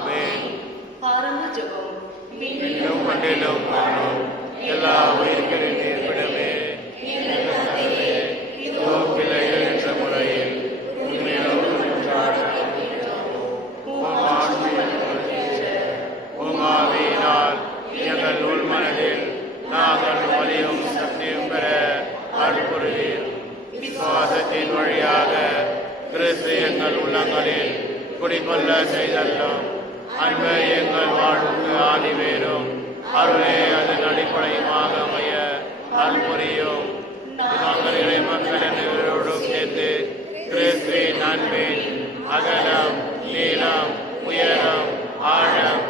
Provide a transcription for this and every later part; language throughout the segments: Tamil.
ஆமென். ஆரம்ப ஜெபம். விண்ணிலும் மண்ணிலும் மண்ணும் எல்லா உயிர்களின் இருப்பிடமே, எங்கள் தந்தையே, இதோ பிள்ளைகள் என்ற முறையில் உண்மையிலும் உம் ஆவியினால் எங்கள் உள் மனதில் நாங்கள் வலியும் சக்தியும் பெற அருள் புரிவீர். விசுவாசத்தின் வழியாக கிறிஸ்து எங்கள் உள்ளங்களில் குடிகொள்ள செய்தல்லும் அன்பை எங்கள் வாழ்வுக்கு ஆணிவேரும் அருளே அதன் அடிப்படையுமாக அமைய அருள் புரியும். நாங்கள் இறை மக்கள் என்னோடும் சேர்ந்து கிறிஸ்துவின் அன்பின் அகலம், நீளம், உயரம், ஆழம்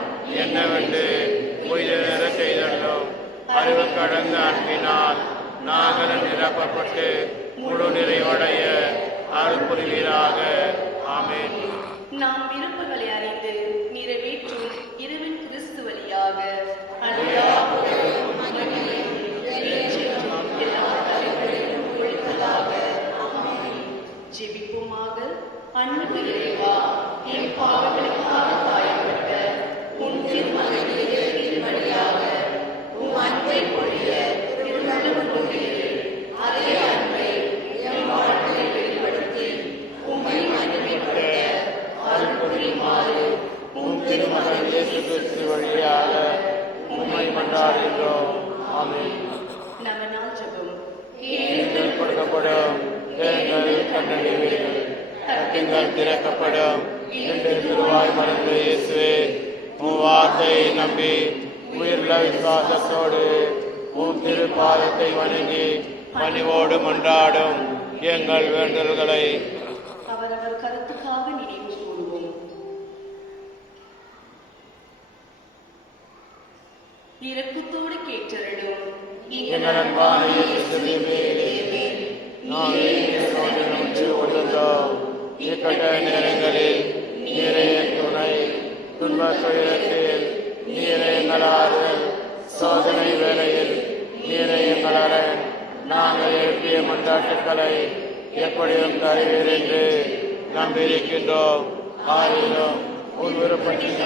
என்னவென்று உயிரிழ செய்தல்லும் அறிவு கடந்த அன்பினால் நாங்கள் நிரப்பப்பட்டு முழு நிறைவடைய அருள் புரிவீராக. ஆமென். நாம் விருப்பங்களை அறிந்து நிறைவேற்றும் இறைவன் கிறிஸ்து வழியாக ஜெபிப்போமாக. அன்பு இறைவா, என் பாவங்களுக்காக தாயப்பட்ட உன் திருமகனின் வழியாக உன் அன்பை பொழிய திருமணம் கொண்டீர்கள். அதே அன்பை என் வாழ்க்கையை வெளிப்படுத்தி உம்மை மகிமைப்படுத்த அருள் புரியுமாறு உம் திருமகன் இயேசு கிறிஸ்து வழியாக உம்மை மன்றாடுகிறோம். ஆமென். நவநாள் ஜெபம். கேளுங்கள் கொடுக்கப்படும், தேடுங்கள் கண்டடைவீர்கள், தட்டுங்கள் திறக்கப்படும் என்று திருவாய் மலர்ந்த இயேசுவே, உம் வார்த்தையை நம்பி உயிருள்ள விசுவாசத்தோடு உம் திருப்பாதத்தை வணங்கி பணிவோடு மன்றாடும் எங்கள் வேண்டல்களை அவரவர் கருத்துக்காக நினைவு கூறுவோம். இரக்கத்தோடு கேட்டருளும் எங்கள் அன்பான இயேசுவே, நாங்கள் ஓடுகிறோம். இக்கட்ட நேரங்களில் நீரே துணை, துன்பத் துயரத்தில் நீரே எங்கள் ஆறுதல், சோதனை வேளையில் நீரே எங்கள் அரண். நாங்கள் எழுப்பிய மன்றாட்டுக்களை எப்படியும் தருவீர் என்று நம்பியிருக்கின்றோம். ஆயினும் உன் விருப்பத்தின்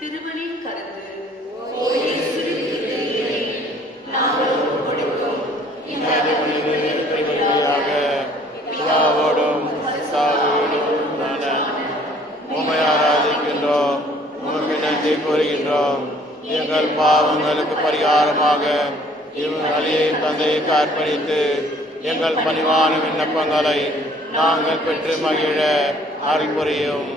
திருவழியின் கருத்து. உம்மை ஆராதிக்கின்றோம், உமக்கு நன்றி கூறுகின்றோம். எங்கள் பாவங்களுக்கு பரிகாரமாக அழியை தந்தைக்கு அர்ப்பணித்து எங்கள் பணிவான விண்ணப்பங்களை நாங்கள் பெற்று மகிழ அருள் புரியும்.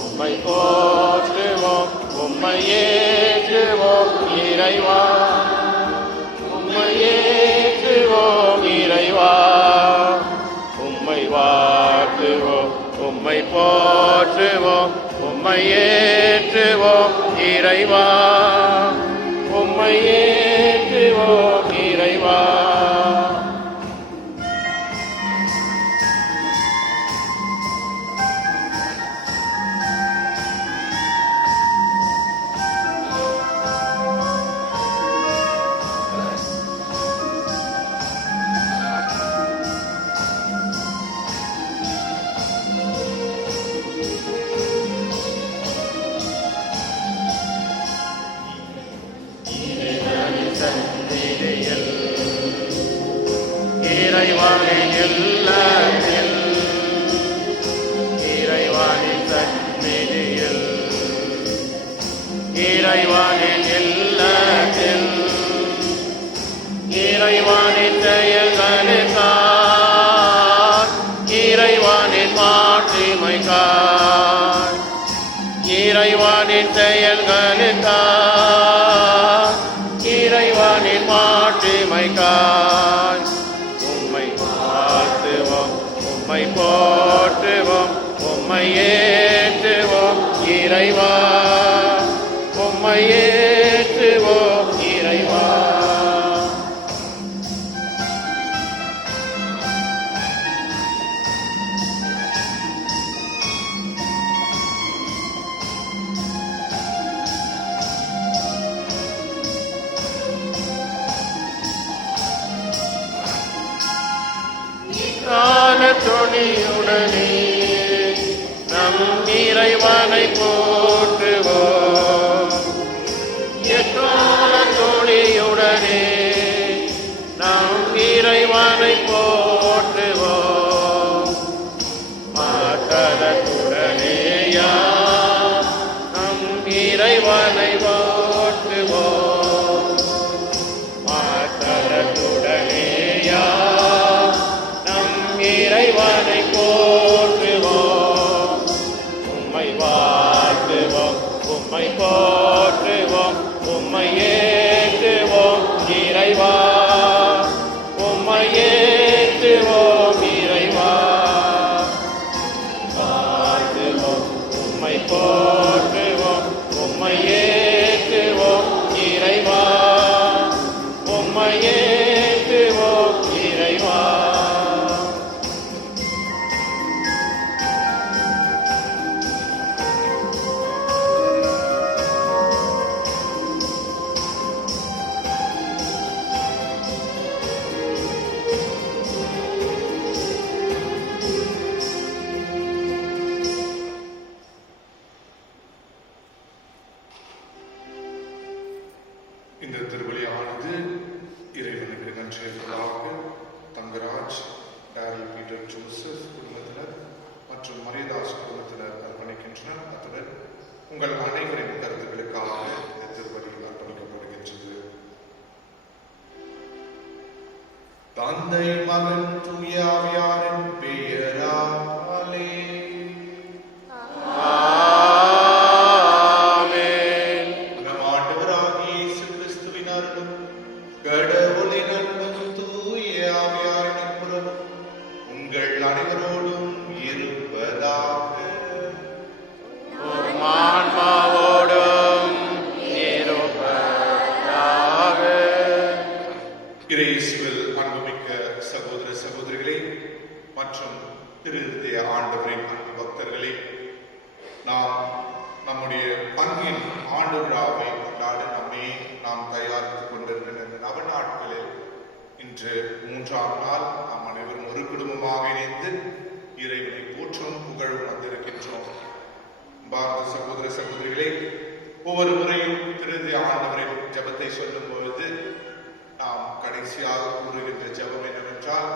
உம்மை போற்றுவோம், உம்மை ஏற்றுவோம் இறைவா, உம்மை ஏற்றுவோம் இறைவா, உம்மை வாழ்த்துவோம், உம்மை போற்றுவோம், உம்மை ஏற்றுவோம் இறைவா, உம்மை ஏற்றுவோம் இறைவா. இறைவானின் இல்லத்தில், இறைவானின் சந்நிதியில், இறைவானின் இல்லத்தில், இறைவானின் செயல்களுக்காய் இறைவா உம்மை ஏற்றுவோம் இறைவா. துணியுடனே நம் இறைவனை போற்றுவோம். எக்கால துணியுடனே நம் இறைவனை போற்றுவோம். மாட்டலத்துடனேயா நம் இறைவனை போற்றுவோம். மாட்டலத்துடனேயா இறைவனை போற்றுவோம். உம்மை வாழ்த்துவோம், உம்மை போற்றுவோம், உம்மை ஏற்றுவோம் இறைவா. உம்மை ஏற்றுவோம் இறைவா. வாழ்த்துவோம், உம்மை போற்றுவோம், உம்மை ஏற்றுவோம் இறைவா. உம்மை ஏற்றுவோம் இறைவா. இந்த திருவழியானது இறைவனுக்கு நன்றியர்களாக தங்கராஜ், டேரல் பீட்டர் ஜோசப் குடும்பத்தினர் மற்றும் மரியதாஸ் குடும்பத்தினர் அர்ப்பணிக்கின்றனர். அத்துடன் உங்கள் அனைவரின் கருத்துக்களுக்காக இந்த திருவழியில் அர்ப்பணிக்கப்படுகின்றது. தந்தை மகன் தூயாவியாரின் பெயராலே ஆண்டவரின் அன்பு பக்தர்களே, நாம் நம்முடைய பங்கின் ஆண்டு விழாவை கொண்டாட நாம் தயாரித்துக் கொண்டிருக்கின்ற இந்த நவநாட்களில் இன்று 3ஆம் நாள் நாம் அனைவரும் ஒரு குடும்பமாக இணைந்து இறைவனை போற்றும் புகழும் வந்திருக்கின்றோம். பாரத சகோதர சகோதரிகளே, ஒவ்வொரு முறையும் திருந்தி ஆண்டவரின் ஜபத்தை சொல்லும் பொழுது நாம் கடைசியாக கூறுகின்ற ஜபம் என்னவென்றால்,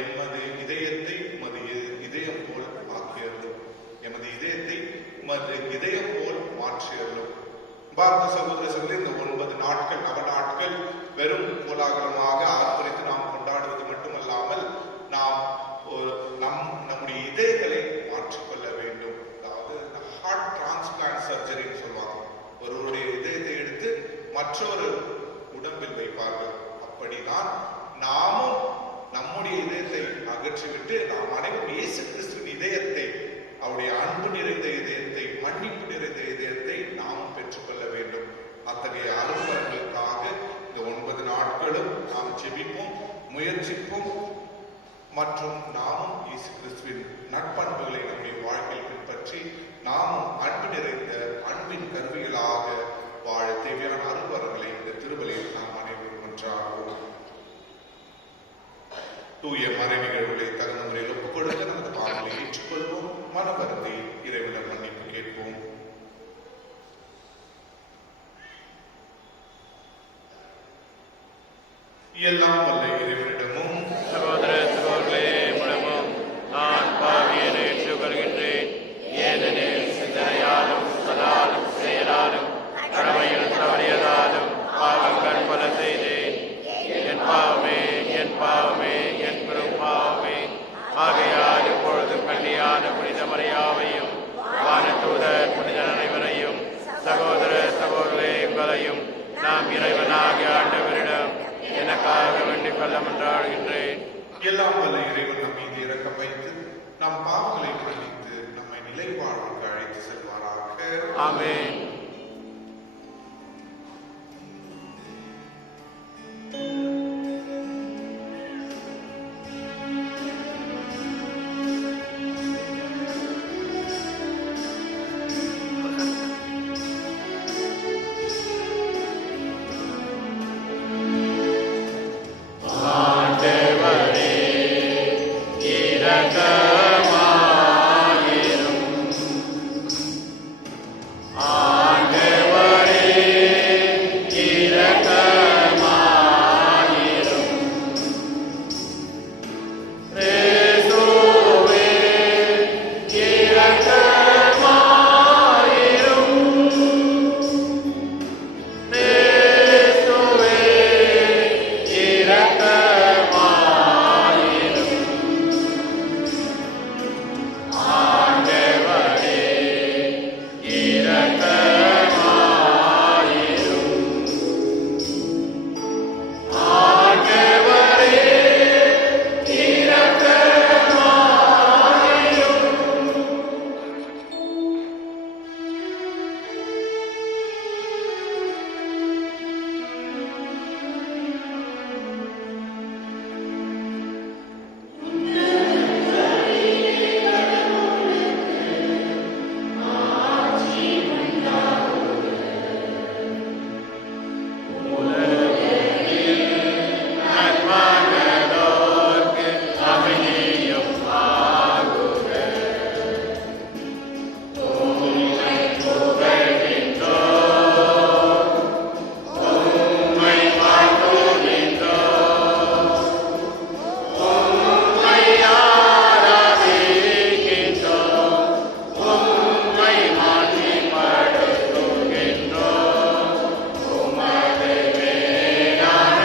எமது இதயத்தை உமது இதயம் போல் ஆக்கியருளும், எமது இதயத்தை உமது இதயம் போல் மாற்றியருளும். பாரத சகோதர சகோதரி, இந்த 9 நாட்கள் நவநாட்கள் வெறும் கோலாகலமாக ஆர்ப்பரித்து நாம் கொண்டாடுவது மட்டுமல்லாமல் நாம் நம்முடைய இதயங்களை மாற்றிக்கொள்ள வேண்டும். அதாவது ஹார்ட் டிரான்ஸ்பிளான்ட் சர்ஜரின்னு சொல்லுவாங்க. ஒருவருடைய இதயத்தை எடுத்து மற்றொரு உடம்பில் வைப்பார்கள். அப்படிதான் நாமும் நம்முடைய இதயத்தை அகற்றிவிட்டு நாம் அனைவரும் இயேசு கிறிஸ்துவின் இதயத்தை, அவருடைய அன்பு நிறைந்த இதயத்தை, மன்னிப்பு நிறைந்த இதயத்தை நாமும் பெற்றுக்கொள்ள வேண்டும். அத்தகைய அலுவலர்களுக்காக இந்த 9 நாட்களும் நாம் ஜெபிப்போம், முயற்சிப்போம் மற்றும் நாமும் இயேசு கிறிஸ்துவின் நற்பண்புகளை நம்முடைய வாழ்க்கையில் பின்பற்றி நாமும் அன்பு நிறைந்த அன்பின் கருவிகளாக வாழ தேவையான அருள்வரங்களை இந்த திருவழியில் நாம் அனைவரும் ஒன்றாகுவோம். தூய மறை நிகழ்வுகளை தகுந்த முறையில் ஒப்புக் கொடுக்க நமது பாவங்களை ஏற்றுக்கொள்வோம். மனவருந்தி இறைவனிடம் மன்னிப்பு கேட்போம். எல்லாம் வல்ல இறைவனிடமும் சகோதர சகோதரர்களே மூலமும் நான் பாவியை ஏற்றுக்கொள்கின்றேன். ஏனெனில் சிந்தனையாலும் சொல்லாலும் செயலாலும் கடமையில் தவறியதாலும் பாவங்கள் பல செய்தேன். என் பாவமே, என் பாவமே, என் பெரும் பாவமே. ஆகையால் இப்பொழுது கல்யாண புனித மரியாவையும் வானதூதர் புனிதர் அனைவரையும் சகோதர சகோதரர்களே உங்களையும் நாம் இறைவனாகிய ஆண்டவரிடம் எனக்காக வேண்டிக் கொள்ள மன்றாடுகின்றேன். எல்லாம் வல்ல இறைவன் நம் மீது இரக்கம் வைத்து நம் பாவங்களை மன்னித்து நம்மை நிலை வாழ்வுக்கு அழைத்து செல்வாராக. ஆமென். ஆண்டவரே இரக்கமாயிரும். ஆண்டவரே இரக்கமாயிரும். இயேசுவே இரக்கமாயிரும். இயேசுவே இரக்கமாயிரும். ஆண்டவரே இரக்கமாயிரும். ஆண்டவரே நன்மகனோர்க்கு அமைதியும் ஆகுக. உம்மை புகழ்கின்றோம், உம்மை வாழ்த்துகின்றோம், உம்மை ஆராதிக்கின்றோம், உம்மை மாட்சிப்படுத்துகின்றோம். உமது மேலான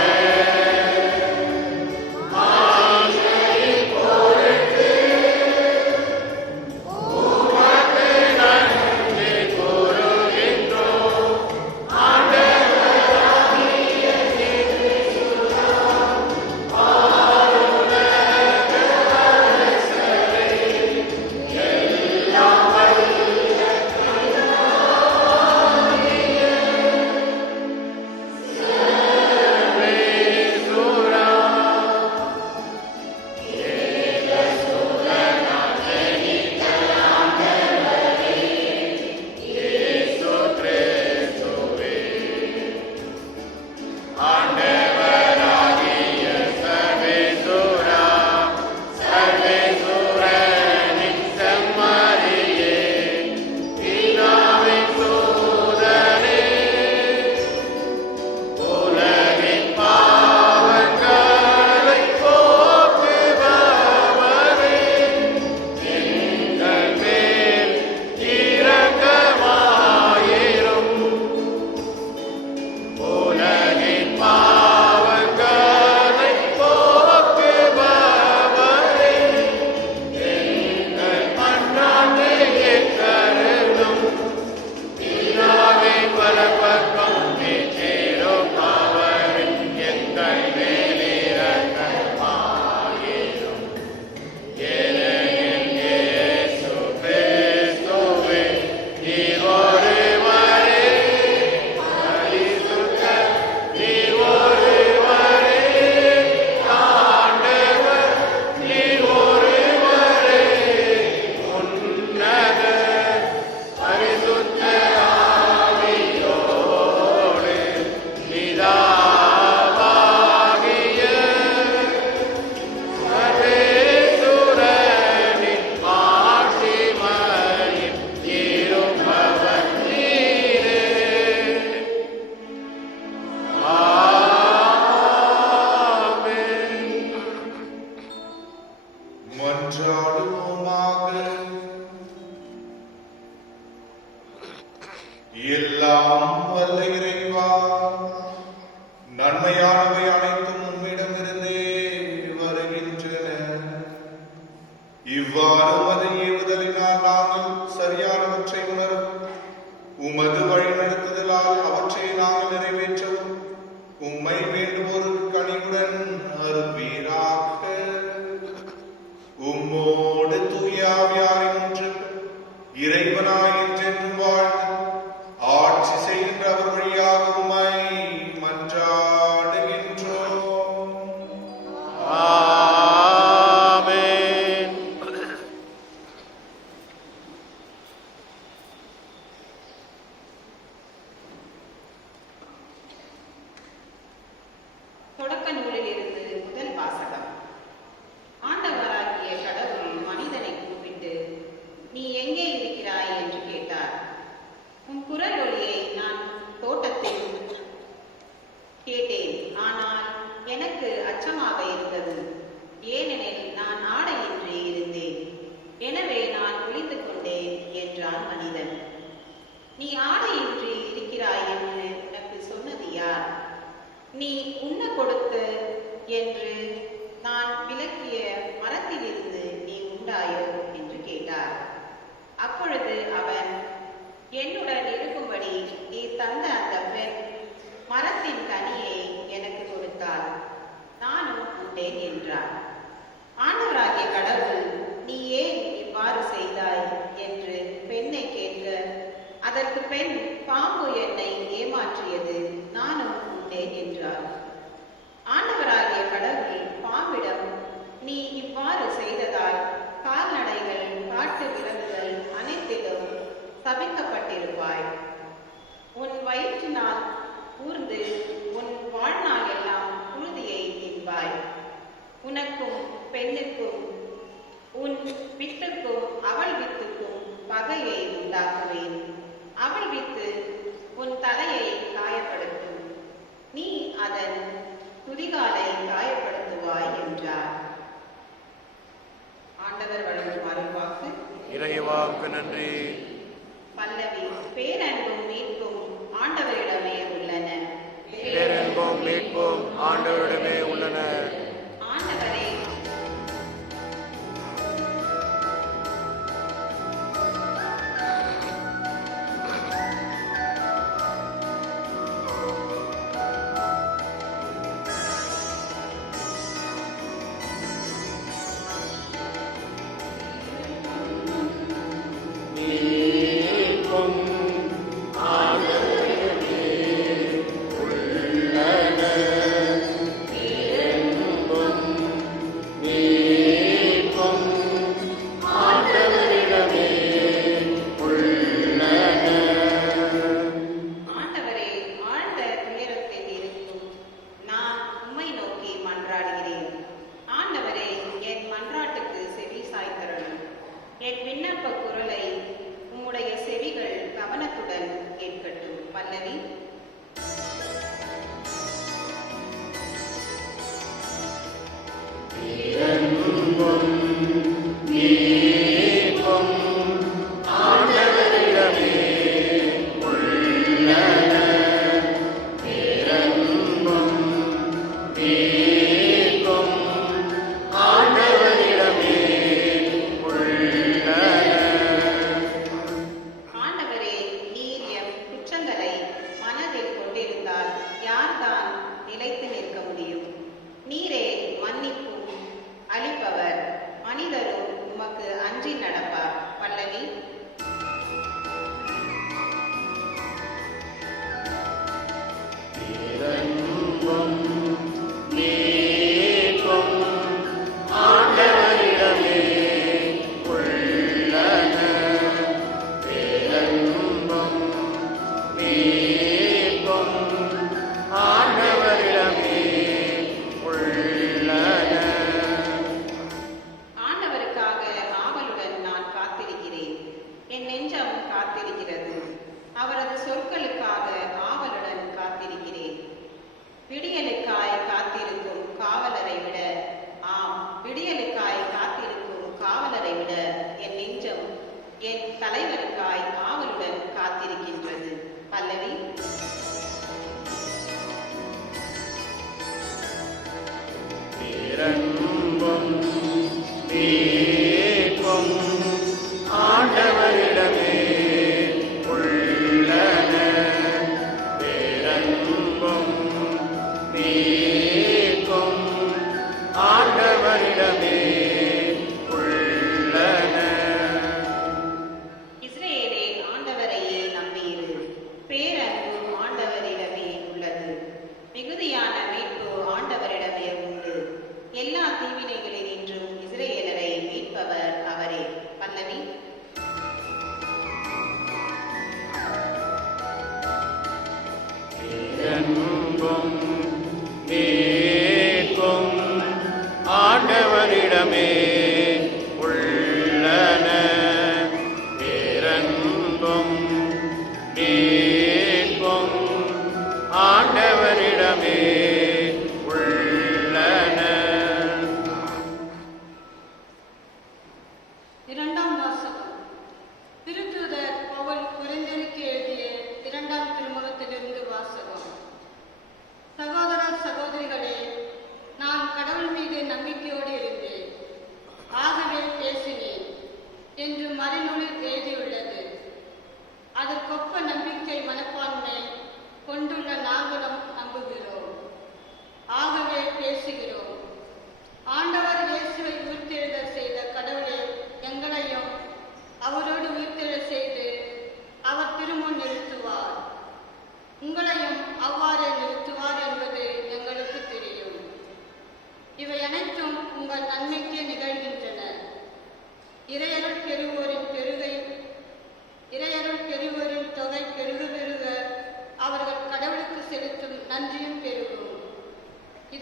நன்றி கூறுகின்றோம். ஆண்டவராகிய சர்வேசுரா, சர்வேசுரனின் செம்மறியே, பிதாவின் தூதனே, உலகின் பாவங்களை போக்குபவரே, எங்கள் மேல் இரக்கமாயிரும். உலகின் பாவங்களை போக்குபவரே, எங்கள் மன்றாட்டை கேட்டருளும். பிதாவின் வலப்பக்கம் வீற்றிருப்பவரே, எங்கள் மேல் இரக்கமாயிரும். ஏனெனில் இயேசு கிறிஸ்துவே நீர் ஒருவரே பரிசுத்தர், நீர் ஒருவரே ஆண்டவர், நீர் ஒருவரே உன்னதர். பரிசுத்த ஆவியோடு பிதாவாகிய சர்வேசுரனின் மாட்சிமையில் இருப்பவர் நீரே. ஆமென். மன்றாடுவோமாக. எல்லாம் வல்ல இறைவா, நன்மையானவை அனைத்தும் உம்மிடமிருந்தே வருகின்றன. இவ்வாறு உமது ஏவுதலினால் நாங்கள் சரியானவற்றை உணரும், உமது வழிநடத்துதலால் அவற்றை நாங்கள் நிறைவேற்றவும் உம்மை வேண்டுவோருக்கு கனிவுடன் அருள்வீராக. உம்மோடு தூயாவியாரின் ஒன்று இறைவனாய் என்றென்றும் வாழ்ந்து என்றான் மனிதன். நீ ஆடையின்றி இருக்கிறாய் என்று உனக்கு சொன்னது யார்? நீ உண்ண கொடுத்து என்று நான் விலக்கிய மரத்திலிருந்து நீ உண்டாயோ என்று கேட்டார். அப்பொழுது அவன், என்னுடன் இருக்கும்படி நீ தந்த அந்த பெண் மரத்தின் கனியை எனக்கு கொடுத்தாள், நானும் உண்டேன் என்றார். ஆண்டவராகிய கடவுள், நீ ஏன் இவ்வாறு செய்தாய் என்று பெண்ணை கேட்க, அதற்கு பெண், பாம்பு என்னை ஏமாற்றியது, நானும் உண்டேன் என்றார். ஆண்டவராகிய கடவுள் பாம்பிடம், நீ இவ்வாறு செய்ததால் கால்நடைகள், காட்டு விலங்குகள் அனைத்திலும் சபிக்கப்பட்டிருப்பாய். உன் வயிற்றினால் ஊர்ந்து உன் வாழ்நாள் எல்லாம் புழுதியை தின்பாய். உனக்கும் பெண்ணுக்கும் உன் வித்துக்கும் அவள் வித்துக்கும் பகையை உண்டாக்குவேன். அவள் வித்து உன் தலையை காயப்படுத்தும், நீ அதன் குதிகாலை காயப்படுத்துவாய் என்றார். ஆண்டவர் வழங்கும் அருள்வாக்கு. இறைவாக்கு நன்றி. பல்லவி. பேரன்பும் மீட்பும் ஆண்டவரிடமே உள்ளன. பேரன்பும் மீட்பும் ஆண்டவரிடமே உள்ளன. ஆண்டவரே, ஆண்டவரே, ஆழ்ந்த துயரத்தில் இருக்கும் நான் உம்மை நோக்கி மன்றாடுகிறேன். ஆண்டவரே, என் மன்றாட்டுக்கு செவி சாய்த்தருளும். என் விண்ணப்ப குரலை உம்முடைய செவிகள் கவனத்துடன் கேட்கட்டும். பல்லவி. ஆண்டவரே, நீர் எம் குற்றங்களை மன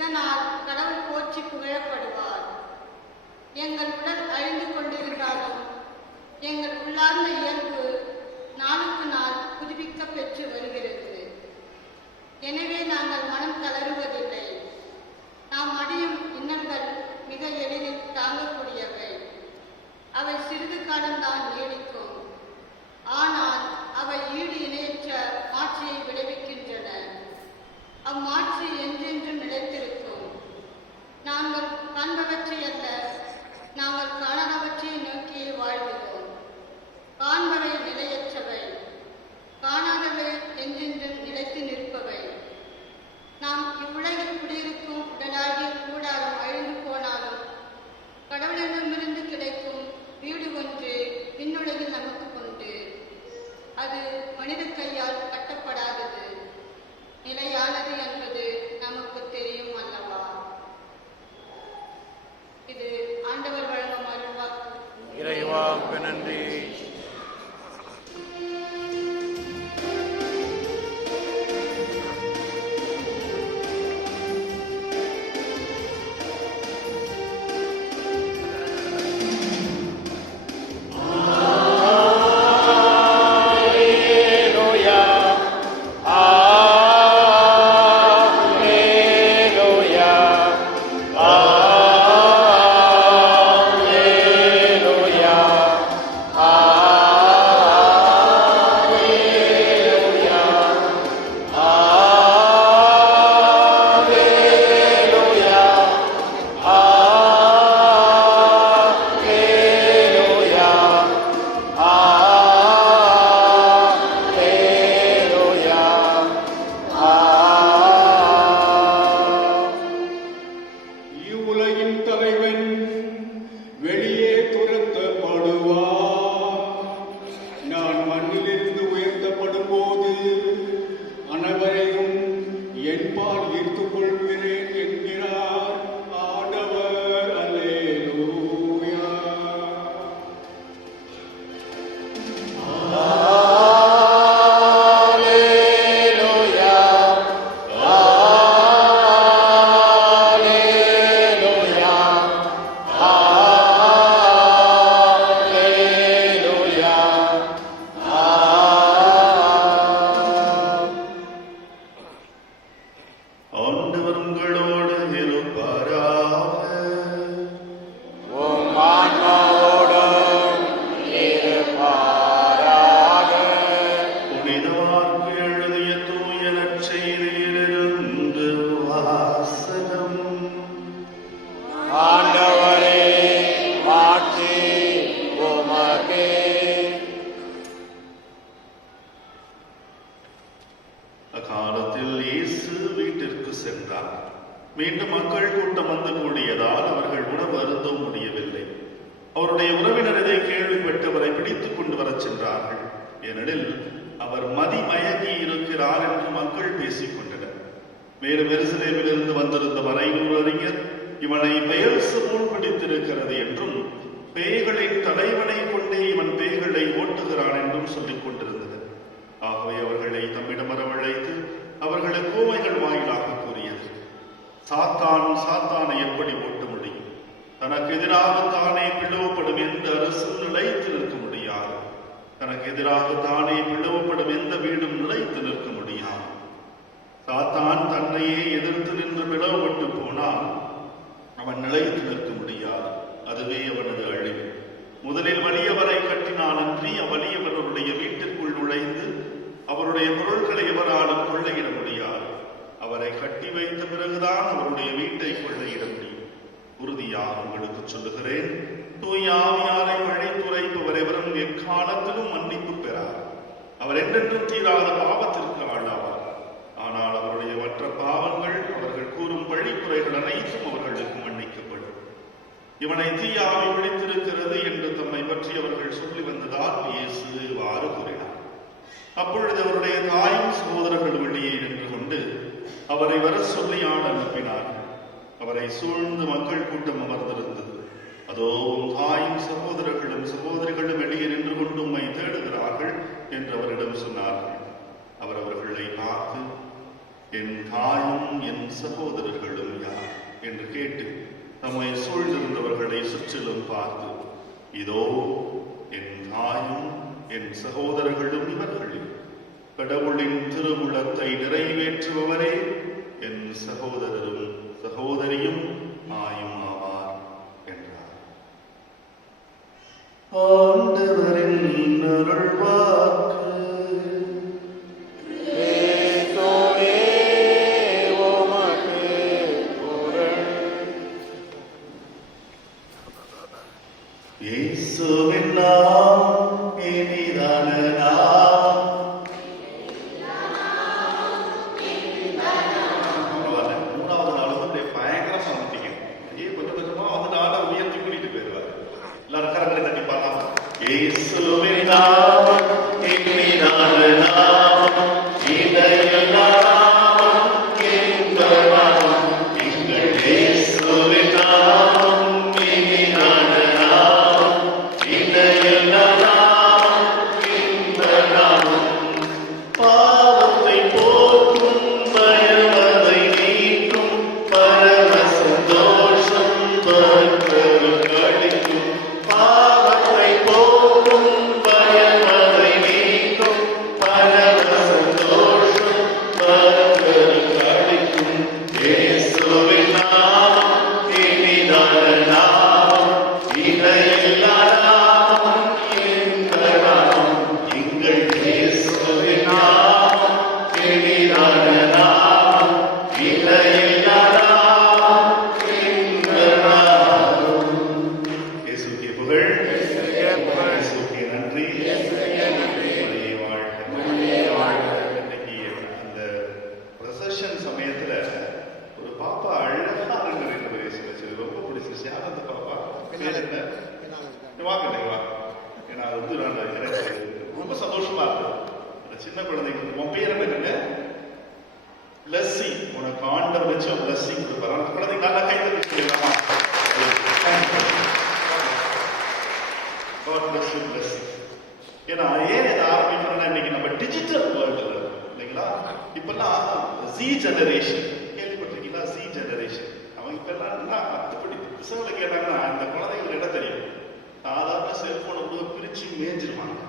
இதனால் கடவுள் போற்றி புகழப்படுவார். எங்கள் உடல் அழிந்து கொண்டிருந்தாலும் எங்கள் உள்ளார்ந்த இயல்பு நாளுக்கு நாள் புதுப்பிக்க பெற்று வருகிறது. எனவே நாங்கள் மனம் தளருவதில்லை. நாம் அடையும் இன்னல்கள் மிக எளிதில் தாங்கக்கூடியவை. அவை சிறிது காலம்தான் நீடிக்கும். ஆனால் அவை ஈடு இணையற்ற மாட்சியை விளைவிக்கின்றன. அம்மாட்சி என்றென்றும் நிலைத்திருக்கும். நாங்கள் காண்பவற்றை அல்ல, நாங்கள் காணாதவற்றை நோக்கியே வாழ்கிறோம். காண்பவை நிலையற்றவை, காணாதவை என்றென்றும் நிலைத்து நிற்பவை. நாம் இவ்வுலகில் குடியிருக்கும் உடலாகிய கூடாரம் அழிந்து போனாலும் கடவுளிடமிருந்து கிடைக்கும் வீடு ஒன்று விண்ணுலகில் நமக்கு உண்டு. அது மனித கையால் கட்டப்படாதது, நிலையானது என்பது நமக்கு தெரியும் அல்லவா? இது ஆண்டவர் வழங்கும் அருள்வாக்கு. இறைவா உமக்கு நன்றி. மீண்டும் மக்கள் கூட்டம் வந்து கூடியதால் அவர்கள் உணவு அருந்தவும் முடியவில்லை. அவருடைய உறவினர் இதை கேள்விப்பட்டு அவரை பிடித்துக் கொண்டு வரச் சென்றார்கள். ஏனெனில் அவர் மதிமயங்கி இருக்கிறார் என்று மக்கள் பேசிக் கொண்டனர். மேலும் எருசலேமிலிருந்து வந்திருந்த மறைநூறு அறிஞர் இவனை பெயல்செபூல் பிடித்திருக்கிறது என்றும் பேய்களின் தலைவனை கொண்டே இவன் பேய்களை ஓட்டுகிறான் என்றும் சொல்லிக் கொண்டிருந்தது. ஆகவே அவர்களை தம்மிடம் வரவழைத்து அவர்களுக்கு ஊமைகள் வாயிலாக கூறியது. சாத்தானை எப்படி ஓட்ட முடியும்? தனக்கு எதிராக தானே பிளவுப்படும் எந்த அரசும் நிலைத்து நிற்க முடியாது. தனக்கு எதிராக தானே பிளவுப்படும் எந்த வீடும் நிலைத்து நிற்க முடியாது. சாத்தான் தன்னையே எதிர்த்து நின்று பிளவுபட்டு போனால் அவன் நிலைத்து நிற்க முடியாது. அதுவே அவனது அழிவு. முதலில் வலியவரை கட்டினான் அன்றி அவ்வலியவருடைய வீட்டிற்குள் நுழைந்து அவருடைய பொருட்களை எவராலும் கொள்ளையிட முடியாது. அவரை கட்டி வைத்த பிறகுதான் அவருடைய வீட்டை கொள்ளையிட முடியும். உறுதியாக உங்களுக்கு சொல்லுகிறேன், தூய ஆவியாரை வழித்துரைப்பவர் எவரும் எக்காலத்திலும் மன்னிப்பு பெறார். அவர் என்றென்றும் தீராத பாவத்திற்கு ஆளாவார். ஆனால் அவருடைய மற்ற பாவங்கள், அவர்கள் கூறும் பழிப்புரைகள் அனைத்தும் அவர்களுக்கு மன்னிக்கப்படும். இவனை தீய ஆவி பிடித்திருக்கிறது என்று தம்மை பற்றி அவர்கள் சொல்லி வந்ததால் இயேசு இவ்வாறு கூறினார். அப்பொழுது அவருடைய தாயும் சகோதரர்கள் வெளியே நின்று கொண்டு அவரை வர சொல்லி ஆள் அனுப்பினார்கள். அவரை சூழ்ந்து மக்கள் கூட்டம் அமர்ந்திருந்தது. அதோ தாயும் சகோதரர்களும் சகோதரிகளும் வெளியே நின்று கொண்டு உம்மை தேடுகிறார்கள் என்று அவரிடம் சொன்னார்கள். அவர் அவர்களை பார்த்து, என் தாயும் என் சகோதரர்களும் யார் என்று கேட்டு நம்மை சூழ்ந்திருந்தவர்களை சுற்றிலும் பார்த்து, இதோ என் தாயும் என் சகோதரர்களும் இவர்களே, கடவுளின் திருவுளத்தை நிறைவேற்றுபவரே என் சகோதரரும் சகோதரியும் ஆயும் ஆவார் என்றார். ஆண்டவரின் அருள்வாக்கு. கிறிஸ்துவே உமக்கு புகழ். இயேசுவின் நாமம் இனிதான நாமம். பரவாயில்ல, மூணாவது நாள் வந்து அப்படியே பயங்கரமா வந்துட்டீங்க. கொஞ்சம் கொஞ்சமா வந்து நாளை உயர்த்தி கூட்டிட்டு போயிடுவாரு. எல்லாரும் கரங்களை தட்டி பார்க்கலாம். இயேசுவின் நாமம் இனிதான நாமம், இடையில்லா நாமம், இன்ப நாமம். எங்கள் இயேசுவின் நாமம் இனிதான நாமம், இடையில்லா நாமம், இன்ப நாமம். பாவத்தை போக்கும், பயமதை நீக்கும், பரம சந்தோஷம் பக்தருக்கு அளிக்கும். பாவத்தை போக்கும், பயமதை நீக்கும், பரம சந்தோஷம் பக்தருக்கு அளிக்கும். இயேசுவின் நாமம் இனிதான நாமம், இடையில்லா நாமம், இன்ப நாமம். எங்கள் இயேசுவின் நாமம் இனிதான நாமம், இடையில்லா நாமம், இன்ப நாமம். இயேசுவுக்கே புகழ். இயேசுவுக்கே நன்றி. மரியே வாழ்க. இன்னைக்கு அந்த ப்ரொசஷன் சமயத்துல ஒரு பாப்பா அழகா ரெண்டு வயசுல ரொம்ப பிடிச்சிருச்சு. யார் அந்த பாப்பா? பேர் என்ன? வாங்க வா. ஏன்னா அது வந்து எனக்கு ரொம்ப சந்தோஷமா இருக்கும். அந்த சின்ன குழந்தைக்கு உன் பேர் என்னங்க? லஸ்ஸி. உனக்கு ஆண்டவர் வச்சு லஸ்ஸி கொடுப்பாரு. அந்த குழந்தைங்க நல்லா கை தட்டி சொல்லலாமா? God bless you, bless you. ஏன்னா ஏன் இதை ஆரம்பிக்கிறோம்னா, இன்னைக்கு நம்ம டிஜிட்டல் வேர்ல்டுல இல்லைங்களா? இப்பெல்லாம் Z ஜெனரேஷன் கேள்விப்பட்டிருக்கீங்களா? Z generation. அவங்க இப்பெல்லாம் மற்றபடி பசங்களை கேட்டாங்கன்னா இந்த குழந்தைங்களுக்கு என்ன தெரியும்? சாதாரண செல்போனை கூட பிரிச்சு மேய்ஞ்சிருவாங்க.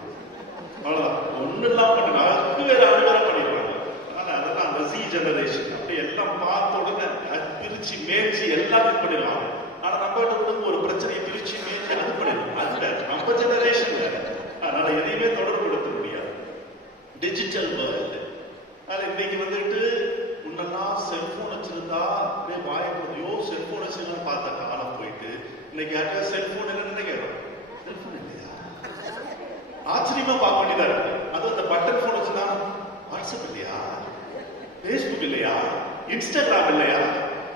அவ்வளவுதான், ஒண்ணு இல்லாம பண்ணுங்க. அதுக்கு வேற அது வேற பண்ணிடுவாங்க. அதனால அதெல்லாம் அந்த Z ஜெனரேஷன் அப்படி எல்லாம் பார்த்த உடனே அது பிரிச்சு மேய்ச்சி எல்லாத்தையும் பண்ணிடுவாங்க. ஆனா நம்ம கிட்ட ஒரு பிரச்சனையை பிரிச்சு மேய்ச்சி அது பண்ணிடுவோம். அது நம்ம ஜெனரேஷன் வேற. அதனால எதையுமே தொடர்புபடுத்த முடியாது. Digital world. அதனால இன்னைக்கு வந்துட்டு முன்னெல்லாம் செல்போன் வச்சிருந்தா அப்படியே வாயப்படியோ செல்போன் வச்சிருந்தா பார்த்த காலம் போயிட்டு இன்னைக்கு யார்கிட்ட செல்போன் என்னன்னு கேட்கறோம். செல்போன் இல்லையா? ஆச்சரியமா பார்க்க வேண்டியதா இருக்கு. அதுவும் அந்த பட்டன் போன் வச்சுன்னா வாட்ஸ்அப் இல்லையா, பேஸ்புக் இல்லையா, இன்ஸ்டாகிராம் இல்லையா?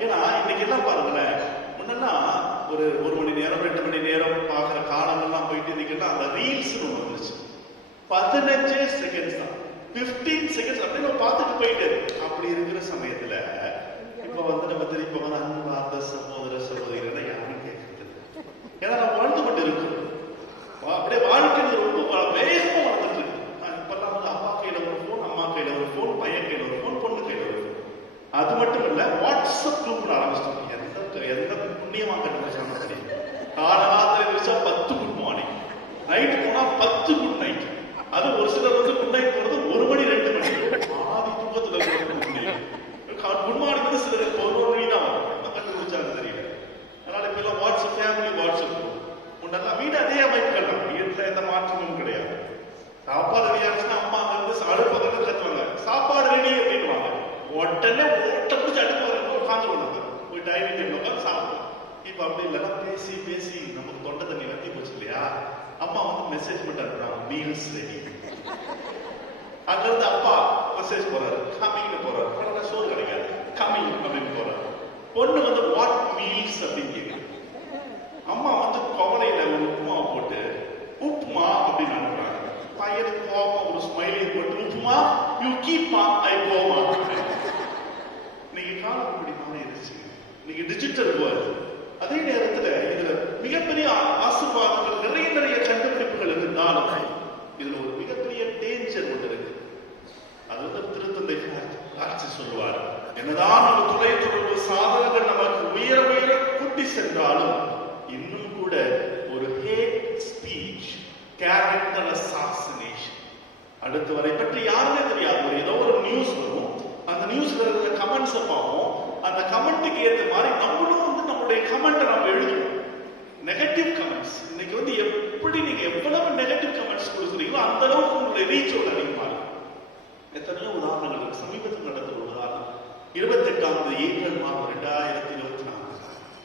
ஏன்னா இன்னைக்கு எல்லாம் பாருங்களேன், முன்னா ஒரு மணி நேரம் 2 மணி நேரம் பார்க்குற காலங்கள்லாம் போயிட்டு இன்னைக்கு அந்த ரீல்ஸ் ஒன்று வந்துருச்சு. 15 செகண்ட்ஸ் தான், 15 செகண்ட்ஸ் அப்படி நம்ம பார்த்துட்டு போயிட்டு. அப்படி இருக்கிற சமயத்துல இப்ப வந்து நம்ம திருப்பி அன்பார்ந்த சகோதர சகோதரிகளை யாரும் கேட்கறது. ஏன்னா நம்ம வாழ்ந்து கொண்டு இருக்கோம். அப்படியே வாழ்க்கையில் ரொம்ப வேகமா வளர்ந்துட்டு இருக்கு. இப்பெல்லாம் வந்து அப்பா கையில ஒரு போன், அம்மா கையில ஒரு போன், பையன் கையில ஒரு போன், பொண்ணு கையில ஒரு போன். அது மட்டும் இல்ல, வாட்ஸ்அப் குரூப் ஆரம்பிச்சிட்டோம். எந்த புண்ணியமா கண்டுபிடிச்சாங்க தெரியும். காலகாலத்துல இருந்துச்சா 10 குட் மார்னிங், நைட் போனா 10 குட் நைட். அது ஒரு சிலர் வந்து குட் நைட் போறது 1 மணி 2 மணி ஆதி தூக்கத்துல குட் மார்னிங் வந்து சிலர் 11 மணி தான் வரும். என்ன கண்டுபிடிச்சாங்க தெரியல. அதனால இப்ப எல்லாம் வாட்ஸ்அப் ஃபேமிலி வாட்ஸ்அப் முன்னெல்லாம் வீடு அதே அமைப்புகள் தான். வீட்டுல எந்த மாற்றமும் கிடையாது. சாப்பாடு ரெடி ஆச்சுன்னா அம்மா வந்து அடுப்பு கத்துவாங்க, சாப்பாடு ரெடி அப்படின்வாங்க. உடனே ஓட்ட பிடிச்சி அடுப்பு உட்காந்து கொண்டாங்க, போய் டைனிங் டேபிள் உட்காந்து சாப்பிடுவோம். இப்ப அப்படி இல்லைன்னா பேசி பேசி நமக்கு தொண்டை தண்ணி வத்தி போச்சு இல்லையா? அம்மா வந்து மெசேஜ் மட்டும் அனுப்புறாங்க, மீல்ஸ் ரெடி. அங்க இருந்து அப்பா மெசேஜ் போறாரு, கமிங்னு போறாரு. உடனே சோறு கிடைக்காது, கமிங் அப்படின்னு போறாரு. பொண்ணு வந்து வாட் மீல்ஸ் அப்படின்னு கேட்குது. அம்மா வந்து கவலையில ஒரு உப்புமாவை போட்டு உப்புமா அப்படின்னு அனுப்புறாங்க. பையனுக்கு கோபம், ஒரு ஸ்மைலி போட்டு உப்புமா யூ கீப்மா ஐ கோமா. இன்னைக்கு காலம் இப்படி மாறிடுச்சு. இன்னைக்கு டிஜிட்டல் வேர்ல்டு. அதே நேரத்துல இதுல மிகப்பெரிய ஆசீர்வாதங்கள் நிறைய கண்டுபிடிப்புகள் இருந்தாலும் இதுல ஒரு மிகப்பெரிய டேஞ்சர் ஒன்று இருக்கு. அது வந்து திருத்தந்தை பிரான்சிஸ் சொல்லுவார், என்னதான் ஒரு தொலைத்தொடர்பு சாதனங்கள் நமக்கு உயர உயர கூட்டி சென்றாலும் இன்னும் கூட ஒரு ஹேட் ஸ்பீச், கேரக்டர் அசாசினேஷன், அடுத்து வரை பற்றி யாருமே தெரியாது. ஏதோ ஒரு நியூஸ் வரும், அந்த நியூஸ்ல இருக்கிற கமெண்ட்ஸை பார்ப்போம், அந்த கமெண்ட்டுக்கு ஏற்ற மாதிரி நம்மளும் நம்மளுடைய கமெண்ட்டை நம்ம எழுதுவோம். நெகட்டிவ் கமெண்ட்ஸ் இன்னைக்கு எப்படி நீங்க எவ்வளவு நெகட்டிவ் கமெண்ட்ஸ் கொடுக்குறீங்களோ அந்த அளவுக்கு உங்களுடைய ரீச்சோட அதிகமாக இருக்கும். எத்தனையோ உதாரணங்கள் இருக்கு. சமீபத்தில் நடந்த ஒரு உதாரணம், 28 ஏப்ரல் 2024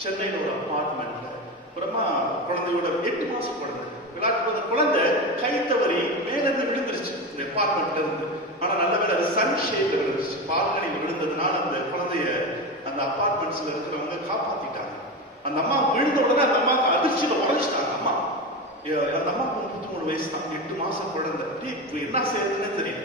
சென்னையில் ஒரு அபார்ட்மெண்ட்ல அப்புறமா குழந்தையோட 8 மாசம் குழந்தை விளையாட்டு குழந்தை கை தவறி மேலிருந்து விழுந்துருச்சு இந்த அபார்ட்மெண்ட்ல இருந்து. ஆனா நல்ல வேலை அது சன் ஷேப்ல விழுந்துச்சு. பால்கனியில் விழுந்ததுனால அந்த குழந்தைய அந்த அபார்ட்மெண்ட்ஸ்ல இருக்கிறவங்க காப்பாத்திட்டாங்க. அந்த அம்மா விழுந்த உடனே அந்த அம்மாவுக்கு அதிர்ச்சியில உடைச்சிட்டாங்க. அம்மா அந்த அம்மாவுக்கு 33 வயசு தான், 8 மாசம் குழந்தை. என்ன செய்யறதுன்னு தெரியல.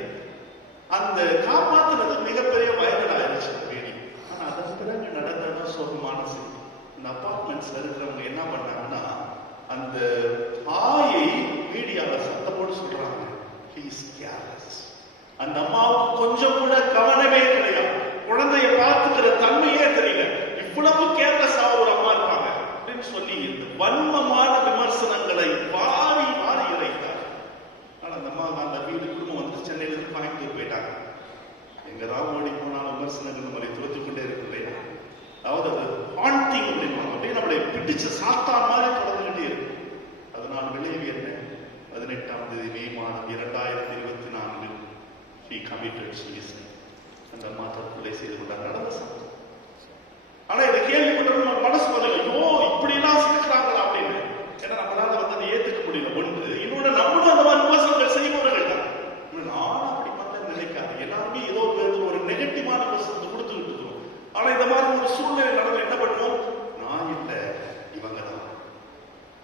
அந்த காப்பாத்துறது மிகப்பெரிய வைரல் ஆயிடுச்சு வீடியோ. ஆனா அதன் பிறகு நடந்ததான் சோகமான செய்தி. இந்த அபார்ட்மெண்ட்ஸ்ல இருக்கிறவங்க என்ன பண்ணாங்கன்னா, அந்த தாயை மீடியால சத்தப்போடு சொல்றாங்க, he is careless. அந்த அம்மாவுக்கு கொஞ்சம் கூட கவனமே கிடையாது, குழந்தைய பார்த்துக்கிற தன்மையே தெரியல, இவ்வளவு கேர்லெஸ்ஸா ஒரு அம்மா இருப்பாங்க அப்படின்னு சொல்லி இந்த வன்மமான விமர்சனங்களை வாரி வாரி இறைத்தார். ஆனா அந்த அம்மா அந்த வீடு குடும்பம் வந்து சென்னையில இருந்து கோயம்புத்தூர் போயிட்டாங்க. எங்கதான் ஓடி போனாலும் விமர்சனங்கள் நம்மளை துரத்து கொண்டே இருக்கு இல்லையா? அதாவது அது ஹாண்டிங் அப்படின்னு அப்படியே நம்மளை பிடிச்ச சாத்தான் மாதிரி தொடர்ந்துகிட்டே இருக்கு. அதனால் விளைவு என்ன? 18 மே 2024 he committed suicide. அந்த அம்மா தற்கொலை செய்து கொண்டார். நடந்த சம்பவம். ஆனா இதை கேள்விப்பட்ட மனசு பதில், ஐயோ இப்படி எல்லாம் சிரிக்கிறாங்களா அப்படின்னு. ஏன்னா நம்மளால அதை ஏத்துக்க முடியல. ஒன்று, இன்னொன்று நம்மளும் அந்த மாதிரி விமர்சனங்கள் செய்பவர்கள் தான். நானும் அப்படி பண்ண நினைக்காது. எல்லாருமே ஏதோ ஒரு நெகட்டிவான விமர்சனத்தை கொடுத்துக்கிட்டு இருக்கோம். ஆனா இந்த மாதிரி ஒரு சூழ்நிலை நடந்து என்ன பண்ணுவோம்? நான் இல்ல, இவங்க தான்,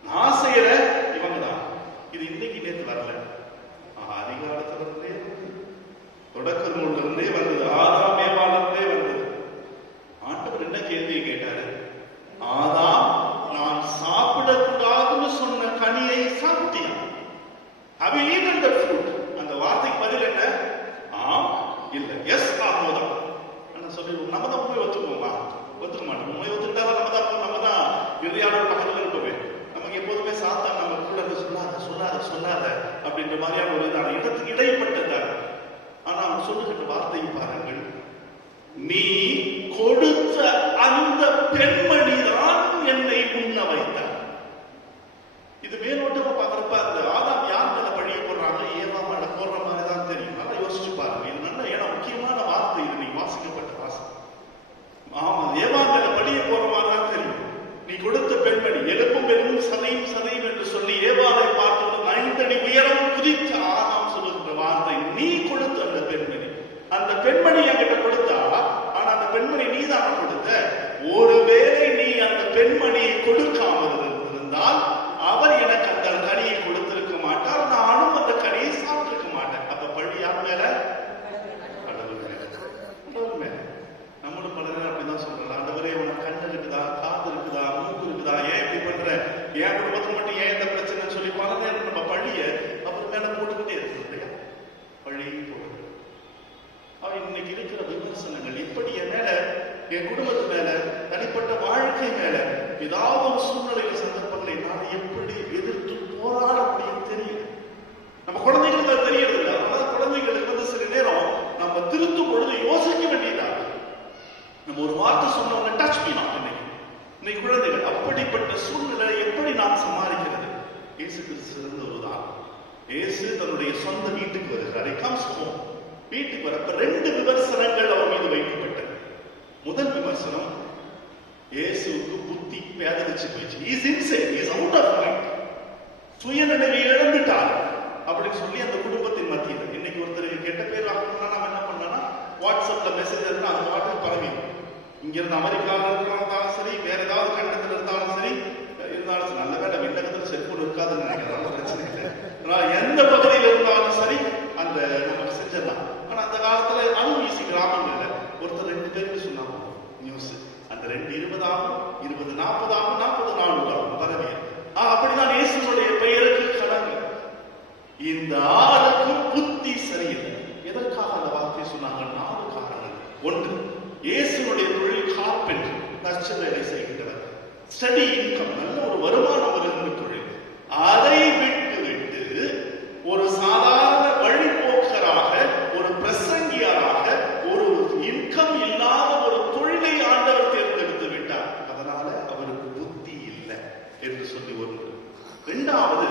நான் செய்யற இவங்க தான். இது இன்னைக்கு நேற்று வரல, அதிகாலத்துல இருந்தே தொடக்க நூல்ல இருந்தே வந்தது, ஆதாம் ஏவாளிலிருந்தே வந்தது. ஆண்டவர் என்ன கேள்வியை கேட்டாரு? ஆதாம், நான் சாப்பிடக்கூடாதுன்னு சொன்ன கனியை சாப்பிட்டியா? Have you eaten the fruit? அந்த வார்த்தைக்கு பதில் என்ன? ஆம், இல்ல, எஸ் ஆமோதான். சொல்லி நம்ம தான் உண்மை ஒத்துக்குவோமா? ஒத்துக்க மாட்டோம். உண்மை ஒத்துக்கிட்டாதான் நம்ம தான் இறுதியான பக்கத்தில் இருப்போமே. நமக்கு எப்போதுமே சாத்தான் நம்ம கூட சொல்லாத சொல்லாத சொல்லாத அப்படின்ற மாதிரியான ஒரு இதான இடத்துக்கு இடைப்பட்டதான. ஆனா அவன் சொல்லுகின்ற வார்த்தையை பாருங்கள், நீ கொடுத்த அந்த பெண்மணி தான் என்னை உண்ண வைத்தார். இது மேலோட்டமா பாக்குறப்ப அந்த ஆதாம் யார் மேல பழிய போடுறாங்க, ஏவா மேல போடுற மாதிரி தான் தெரியும். நல்லா யோசிச்சு பாருங்க. இது நல்ல ஏன்னா முக்கியமான வார்த்தை. இது நீ வாசிக்கப்பட்ட வாசம். ஆமா, ஏவா மேல பழிய போடுற மாதிரி தான் தெரியும். நீ கொடுத்த பெண்மணி எலும்பும் எலும்பும் சதையும் சதையும் என்று சொல்லி ஏவாவை பார்த்து 5 அடி உயரம் குதித்த ஆதாம் சொல்லுகின்ற வார்த்தை, நீ கொடுத்த அந்த பெண்மணி. அந்த பெண்மணி என்கிட்ட கொடுத்தா, ஆனா அந்த பெண்மணி நீ தானே கொடுத்த. ஒருவேளை நீ அந்த பெண்மணியை கொடுக்காமல் இருந்தால் அவர் எனக்கு அந்த கனியை கொடுத்திருக்க மாட்டார், நானும் அந்த கனியை சாப்பிட்டிருக்க மாட்டேன். அப்ப பழி யார் மேல? கடவுள் மேல. கடவுள் மேல. நம்மளும் பல நேரம் அப்படிதான் சொல்றோம், ஆண்டவரே உனக்கு கண்ணு இருக்குதா, காது இருக்குதா, மூக்கு இருக்குதா, ஏன் இப்படி பண்ற, ஏன் குடும்பத்துக்கு மட்டும் ஏன் இந்த பிரச்சனை சொல்லி பல நேரம் நம்ம பழிய அவர் மேல போட்டுக்கிட்டே இருக்கோம் இல்லையா? பழி போட்டு இன்னைக்கு இருக்கிற விமர்சனங்கள் இப்படி என் மேல, என் குடும்பத்து மேல, தனிப்பட்ட வாழ்க்கை மேல ஏதாவது ஒரு சூழ்நிலையில சந்தர்ப்பங்களை நான் எப்படி எதிர்த்து போராட முடியும் தெரியல. நம்ம குழந்தைகளுக்கு அது தெரியறது இல்லை. அதனால குழந்தைகளுக்கு சில நேரம் நம்ம திருத்தும் பொழுது யோசிக்க வேண்டியதா. நம்ம ஒரு வார்த்தை சொன்னவங்க டச் பண்ணலாம். இன்னைக்கு குழந்தைகள் அப்படிப்பட்ட சூழ்நிலை எப்படி நான் சமாளிக்கிறது? இயேசு கிறிஸ்து சிறந்த ஒரு உதாரணம். இயேசு தன்னுடைய சொந்த வீட்டுக்கு வருகிறார். Comes home. வீட்டுக்கு வரப்ப 2 விமர்சனங்கள் அவர் மீது வைக்கப்பட்டது. முதல் விமர்சனம், இயேசுவுக்கு புத்தி பேதலிச்சு போயிடுச்சு. He is insane, he is out of mind. சுயநினைவை இழந்துட்டார் அப்படின்னு சொல்லி அந்த குடும்பத்தின் மத்தியில். இன்னைக்கு ஒருத்தர் கெட்ட பேர் ஆகணும்னா நம்ம என்ன பண்ணோம்னா, வாட்ஸ்அப்ல மெசேஜ் இருந்தா அந்த பாட்டுக்கு பரவி, இங்க இருந்து அமெரிக்காவில் இருந்தாலும் சரி, வேற ஏதாவது கண்டத்தில் இருந்தாலும் சரி, நல்ல வேலை விண்ணகத்தில் செல்போன் இருக்காதுன்னு நினைக்கிறதால பிரச்சனை இல்லை. எந்த பகுதியில் இருந்தாலும் சரி அந்த நமக்கு செஞ்சிடலாம். ஆனா அந்த காலத்துல அதுவும் ஈஸி. கிராமங்கள்ல ஒருத்தர் 2 பேருக்கு சொன்னாங்க நியூஸ், அந்த 2 20 ஆகும், 20 40 ஆகும், 40 400 ஆகும் பரவிய. அப்படிதான் இயேசுடைய பெயருக்கு கடங்க. இந்த ஆளுக்கு புத்தி சரியில்லை. எதற்காக அந்த வார்த்தையை சொன்னாங்க? 4 காரணங்கள். ஒன்று, ஸ்டடி இன்கம், நல்ல ஒரு வருமானம் வருகின்ற தொழில், அதை விட்டு விட்டு ஒரு சாதாரண வழிபோக்கராக, ஒரு பிரசங்கியாராக, ஒரு இன்கம் இல்லாத ஒரு தொழிலை ஆண்டவர் தேர்ந்தெடுத்து விட்டார். அதனால அவருக்கு புத்தி இல்லை என்று சொல்லி ஒன்று. இரண்டாவது,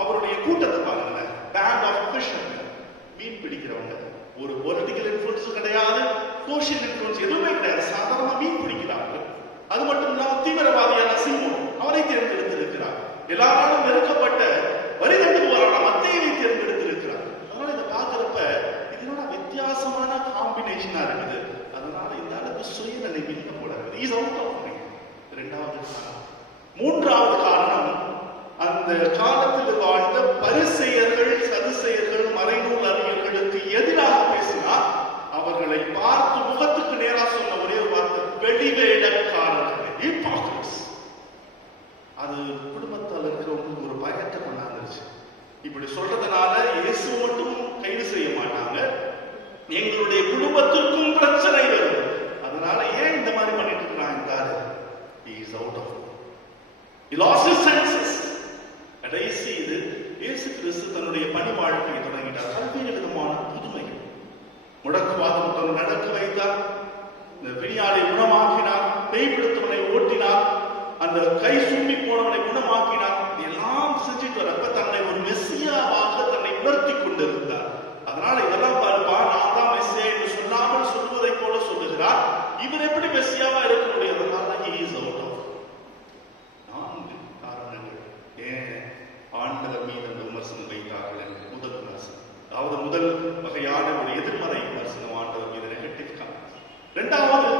அவருடைய கூட்டத்தை பாருங்க, பேண்ட் ஆஃப் ஃபிஷர்மேன், மீன் பிடிக்கிறவங்க. ஒரு பொலிட்டிக்கல் இன்ஃப்ளூயன்ஸ் கிடையாது, சோஷியல் இன்ஃப்ளூயன்ஸ் எதுவுமே கிடையாது, சாதாரண மீன் பிடிக்கிறார்கள். அது மட்டும் இல்லாமல் தீவிரவாதியான சீமோன், அவரை தேர்ந்தெடுத்திருக்கிறார். எல்லாராலும் வெறுக்கப்பட்ட வரி தண்டுபவரான மத்தேயுவை தேர்ந்தெடுத்திருக்கிறார். அதனால இதை பார்க்கிறப்ப இதனோட வித்தியாசமான காம்பினேஷனா இருக்குது. அதனால இந்த அளவுக்கு சுயநிலை இல்லை போல இருக்குது. Is out of mind. இரண்டாவது காரணம். மூன்றாவது காரணம், அந்த காலத்தில் வாழ்ந்த பரிசேயர்கள், சதுசேயர்கள், மறைநூல் அறிஞர்களுக்கு எதிராக பேசினார். அவர்களை பார்த்து முகத்துக்கு நேரா சொன்ன ஒரே வார்த்தை, வெளிவேடக்காரர்கள், ஹிப்போக்ரிட்ஸ். அது குடும்பத்தால் இருக்கிறவங்களுக்கு ஒரு பயத்தை கொண்டாந்துருச்சு. இப்படி சொல்றதுனால இயேசு மட்டும் கைது செய்ய மாட்டாங்க, எங்களுடைய குடும்பத்திற்கும் பிரச்சனை வரும். அதனால ஏன் இந்த மாதிரி பண்ணிட்டு இருக்கிறாங்க? He is out of it. He lost his senses. கடைசி இது இயேசு கிறிஸ்து தன்னுடைய பணி வாழ்க்கையை தொடங்கிட்டார். பல்வேறு விதமான புதுமைகள், முடக்குவாதம் நடக்க வைத்தார், இந்த பிணியாளை குணமாக்கினார், பேய் பிடித்தவனை ஓட்டினார், அந்த கை சும்பி போனவனை குணமாக்கினார். எல்லாம் செஞ்சுட்டு வரப்ப தன்னை ஒரு மெஸ்ஸியாவாக தன்னை உணர்த்தி கொண்டிருந்தார். அதனால இதெல்லாம் பாருப்பா, நான் தான் மெஸ்ஸியா என்று சொல்லாமல் சொல்வதை போல சொல்லுகிறார். இவர் எப்படி மெஸ்ஸியாவா இருக்க முடியும்? அதனால he is out of. 4 காரணங்கள் ஏன் ஆண்டவர் மீது அந்த விமர்சனம் வைத்தார்கள் என்று. முதல் விமர்சனம், அதாவது முதல் வகையான ஒரு எதிர்மறை விமர்சனம் ஆண்டவர் மீது, நெகட்டிவ் காமெண்ட்ஸ். இரண்டாவது,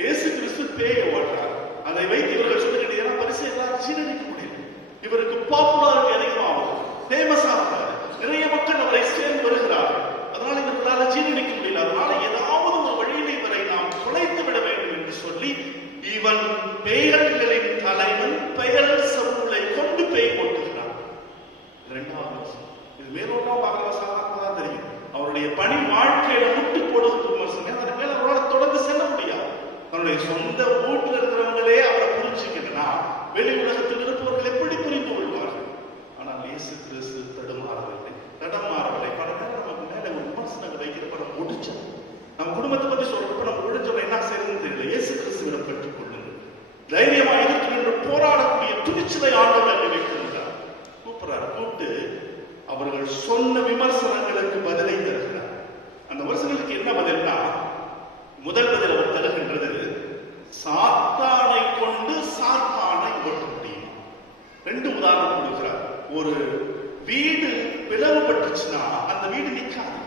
இயேசு கிறிஸ்து பேயை ஓட்டுறார். அதை வைத்து இவர்கள் சொல்லுகிற ஏன்னா பரிசேயர்களால் சீரழிக்க முடியல. இவருக்கு பாப்புலாரிட்டி அதிகமாகும், ஃபேமஸ் ஆகிறார், நிறைய மக்கள் அவரை சேர்ந்து வருகிறார்கள். அதனால இவர்களால் சீரழிக்க முடியல. அதனால ஏதாவது ஒரு வழியில் இவரை நாம் குலைத்து விட வேண்டும் என்று சொல்லி இவன் பேய்களின் தலைவன் பெயர் சவுலை கொண்டு பேய் ஓட்டுகிறார். இரண்டாவது, இது மேலோட்டம் பார்க்கலாம், சாதாரணமாக தான் தெரியும். அவருடைய பணி வாழ்க்கையில முட்டு போடுவது விமர்சனம். அதன் மேல அவரால் தொடர்ந்து செல்ல முடியாது. அவருடைய சொந்த வீட்டில் இருக்கிறவங்களே அவரை புரிஞ்சுக்கிட்டனா வெளி உலகத்தில் இருப்பவர்கள் எப்படி புரிந்து கொள்வார்கள்? ஆனால் இயேசு கிறிஸ்து தடமாறவில்லை. பல நேரம் நமக்கு மேல ஒரு விமர்சனங்கள் வைக்கிறப்ப நம்ம முடிச்சோம். நம்ம குடும்பத்தை பத்தி சொல்றப்ப நம்ம ஒழிஞ்சோம், என்ன செய்யறதுன்னு தெரியல. இயேசு கிறிஸ்துவிடம் கற்றுக்கொள்ளுங்கள். தைரியமா இருக்கு என்று போராடக்கூடிய துணிச்சலை ஆண்டவர் வைத்திருந்தார். கூப்பிட்டு அவர்கள் சொன்ன விமர்சனங்களுக்கு பதிலை தருகிறார். அந்த விமர்சனங்களுக்கு என்ன பதில்னா, முதல் பதில் அவர் தருகின்றது, சாத்தானை கொண்டு சாத்தானை ஓட்ட முடியும். 2 உதாரணம் கொடுக்கிறார். ஒரு வீடு பிளவுபட்டுச்சுன்னா அந்த வீடு நிற்காது.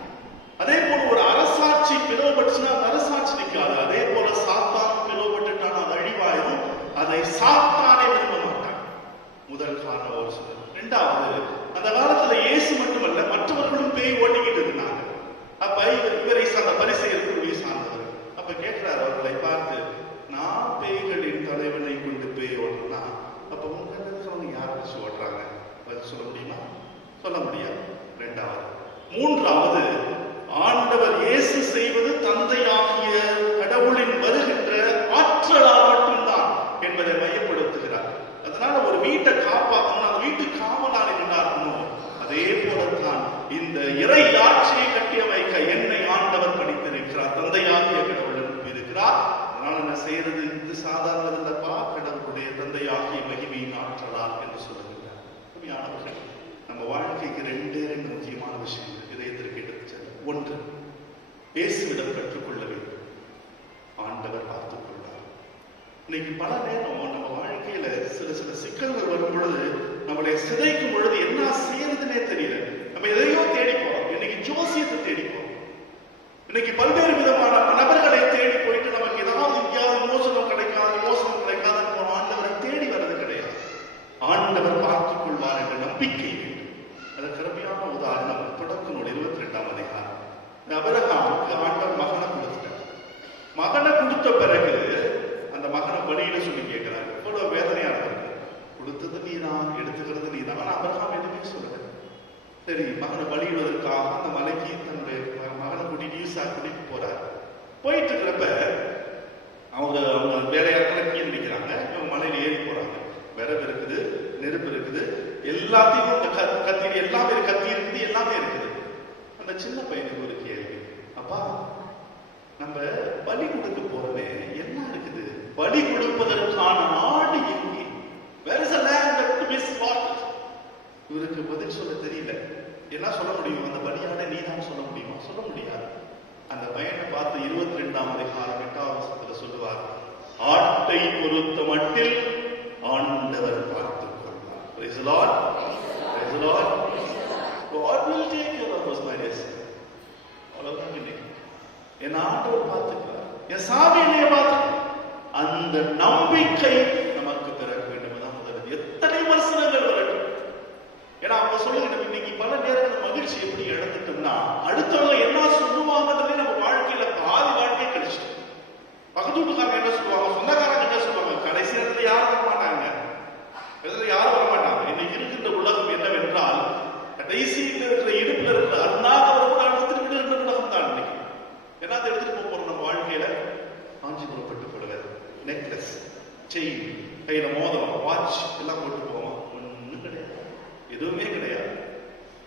அதே போல ஒரு அரசாட்சி பிளவுபட்டுச்சுன்னா அந்த அரசாட்சி நிற்காது. அதே போல சாத்தான் பிளவுபட்டுட்டான் அது அழிவாயிரும். அதை சாத்தானை விரும்ப மாட்டான். முதல் காரணம் அவர் சொல்றார். இரண்டாவது, அந்த காலத்துல இயேசு மட்டுமல்ல மற்றவர்களும் பேய் ஓட்டிக்கிட்டு இருந்தாங்க. அப்ப இவரை சார்ந்த பரிசேயர்களுடைய சார்ந்தவர். அப்ப கேட்கிறார் அவர்களை பார்த்து, நான் பேய்களின் தலைவனை கொண்டு பேய் ஓடுறா, அப்ப உங்க இருக்கிறவங்க யார் வச்சு ஓடுறாங்க? பதில் சொல்ல முடியுமா? சொல்ல முடியாது. இரண்டாவது. மூன்றாவது, ஆண்டவர் இயேசு செய்வது தந்தையாகிய கடவுளின் வருகின்ற ஆற்றலால் மட்டும்தான் என்பதை மையப்படுத்துகிறார். அதனால ஒரு வீட்டை காப்பாற்றணும், அந்த வீட்டுக்கு காவலாளி என்ன இருக்கணும். அதே போலத்தான் இந்த இறை ஆட்சியை கட்டியமைக்க என்னை ஆண்டவர் படித்திருக்கிறார், தந்தையாகிய கடவுள் இருக்கிறார். அதனால என்ன செய்யறது? இது சாதாரண இல்லப்பா, கடவுளுடைய தந்தையாகிய மகிமையின் ஆற்றலால் என்று சொல்லுகிறார். உண்மையானவர்கள், நம்ம வாழ்க்கைக்கு 2 முக்கியமான விஷயங்கள் இதயத்திற்கு எடுத்து செல்ல. ஒன்று, இயேசுவிடம் கற்றுக்கொள்ள வேண்டும். ஆண்டவர் பார்த்துக் கொள்வார். இன்னைக்கு பல நேரம் நம்ம வாழ்க்கையில சில சிக்கல்கள் வரும் பொழுது, நம்மளை சிதைக்கும் பொழுது என்ன செய்யறதுன்னே தெரியல. நம்ம எதையோ தேடிப்போம். இன்னைக்கு ஜோசியத்தை தேடிப்போம். இன்னைக்கு பல்வேறு விதமான நபர்களை தேடி போயிட்டு நமக்கு ஏதாவது எங்கேயாவது மோசனம் கிடைக்காது ஆண்டவரை தேடி வர்றது கிடையாது. ஆண்டவர் பார்த்துக் கொள்வார் என்ற நம்பிக்கை. அதற்கு அருமையான உதாரணம் தொடக்க நூல் 22ஆம் அதிகாரம். ஆபிரகாமுக்கு ஆண்டவர் மகனை கொடுத்துட்டார். மகனை கொடுத்த பிறகு அந்த மகனை பலியிட சொல்லி கேட்கிறார். எவ்வளவு வேதனையா இருக்கு. கொடுத்தது நீதான், எடுத்துக்கிறது நீதான். ஆனா ஆபிரகாம் எதுவுமே சொல்லல. சரி, மகனை பலியிடுவதற்காக அந்த மலைக்கு தன்னுடைய மகனை கூட்டிட்டு போறாரு. போயிட்டு இருக்கிறப்ப அவங்க வேலையாட்களை கீழே நிற்கிறாங்க. இவங்க மலையில ஏறி விரவு இருக்குது, நெருப்பு இருக்குது, எல்லாத்தையும் இந்த கத்தி எல்லாமே கத்தி இருக்குது, எல்லாமே இருக்குது. அந்த சின்ன பையனுக்கு ஒரு கேள்வி, அப்பா நம்ம பலி கொடுக்க போறவே என்ன இருக்குது? பலி கொடுப்பதற்கான ஆடு எங்கே? Where is the lamb that to be slaughtered? இவருக்கு பதில் சொல்ல தெரியல. என்ன சொல்ல முடியும்? அந்த பலியாடை நீ தான் சொல்ல முடியுமா? சொல்ல முடியாது. அந்த பையனை பார்த்து 22ஆம் அதிகாரம் 8ஆம் வசனத்துல சொல்லுவார், ஆட்டை பொறுத்த மட்டில் ஆண்டவர் பார்த்துக் கொள்வார். Praise the Lord. Praise the Lord. God will take care of us, my dear son. அவ்வளவுதான் இன்னைக்கு. என் ஆண்டவர் பார்த்துக்கிறார், என் சாமி என்னைய பார்த்துக்கிறார். அந்த நம்பிக்கை நமக்கு பிறக்க வேண்டும் தான் முதல். எத்தனை விமர்சனங்கள் வரட்டும். ஏன்னா அவங்க சொல்லுங்க, இன்னைக்கு பல நேரத்தில் மகிழ்ச்சி எப்படி இழந்துட்டோம்னா, அடுத்தவங்க என்ன சொல்லுவாங்கன்றதே நம்ம வாழ்க்கையில பாதி வாழ்க்கையை கழிச்சிட்டோம். பக்கத்து வீட்டுக்காரங்க என்ன சொல்லுவாங்க, சொந்தக்காரங்க என்ன சொல்லுவாங்க, கடைசி இடத்துல யாரும் வர மாட்டாங்க, யாரும் வர மாட்டாங்க. இன்னைக்கு இருக்கின்ற உலகம் என்னவென்றால், கடைசியில் இருக்கிற இடுப்புல இருக்கிற அருணாதவரோட அடுத்துட்டு இருக்கிற உலகம் தான் இன்னைக்கு. ஏன்னா அதை எடுத்துட்டு போறோம் நம்ம வாழ்க்கையில. காஞ்சிபுரம் பட்டு புடவை, நெக்லஸ், செயின், கையில மோதிரம், வாட்ச் எல்லாம் போட்டு போவோம். ஒன்றும் கிடையாது, எதுவுமே கிடையாது,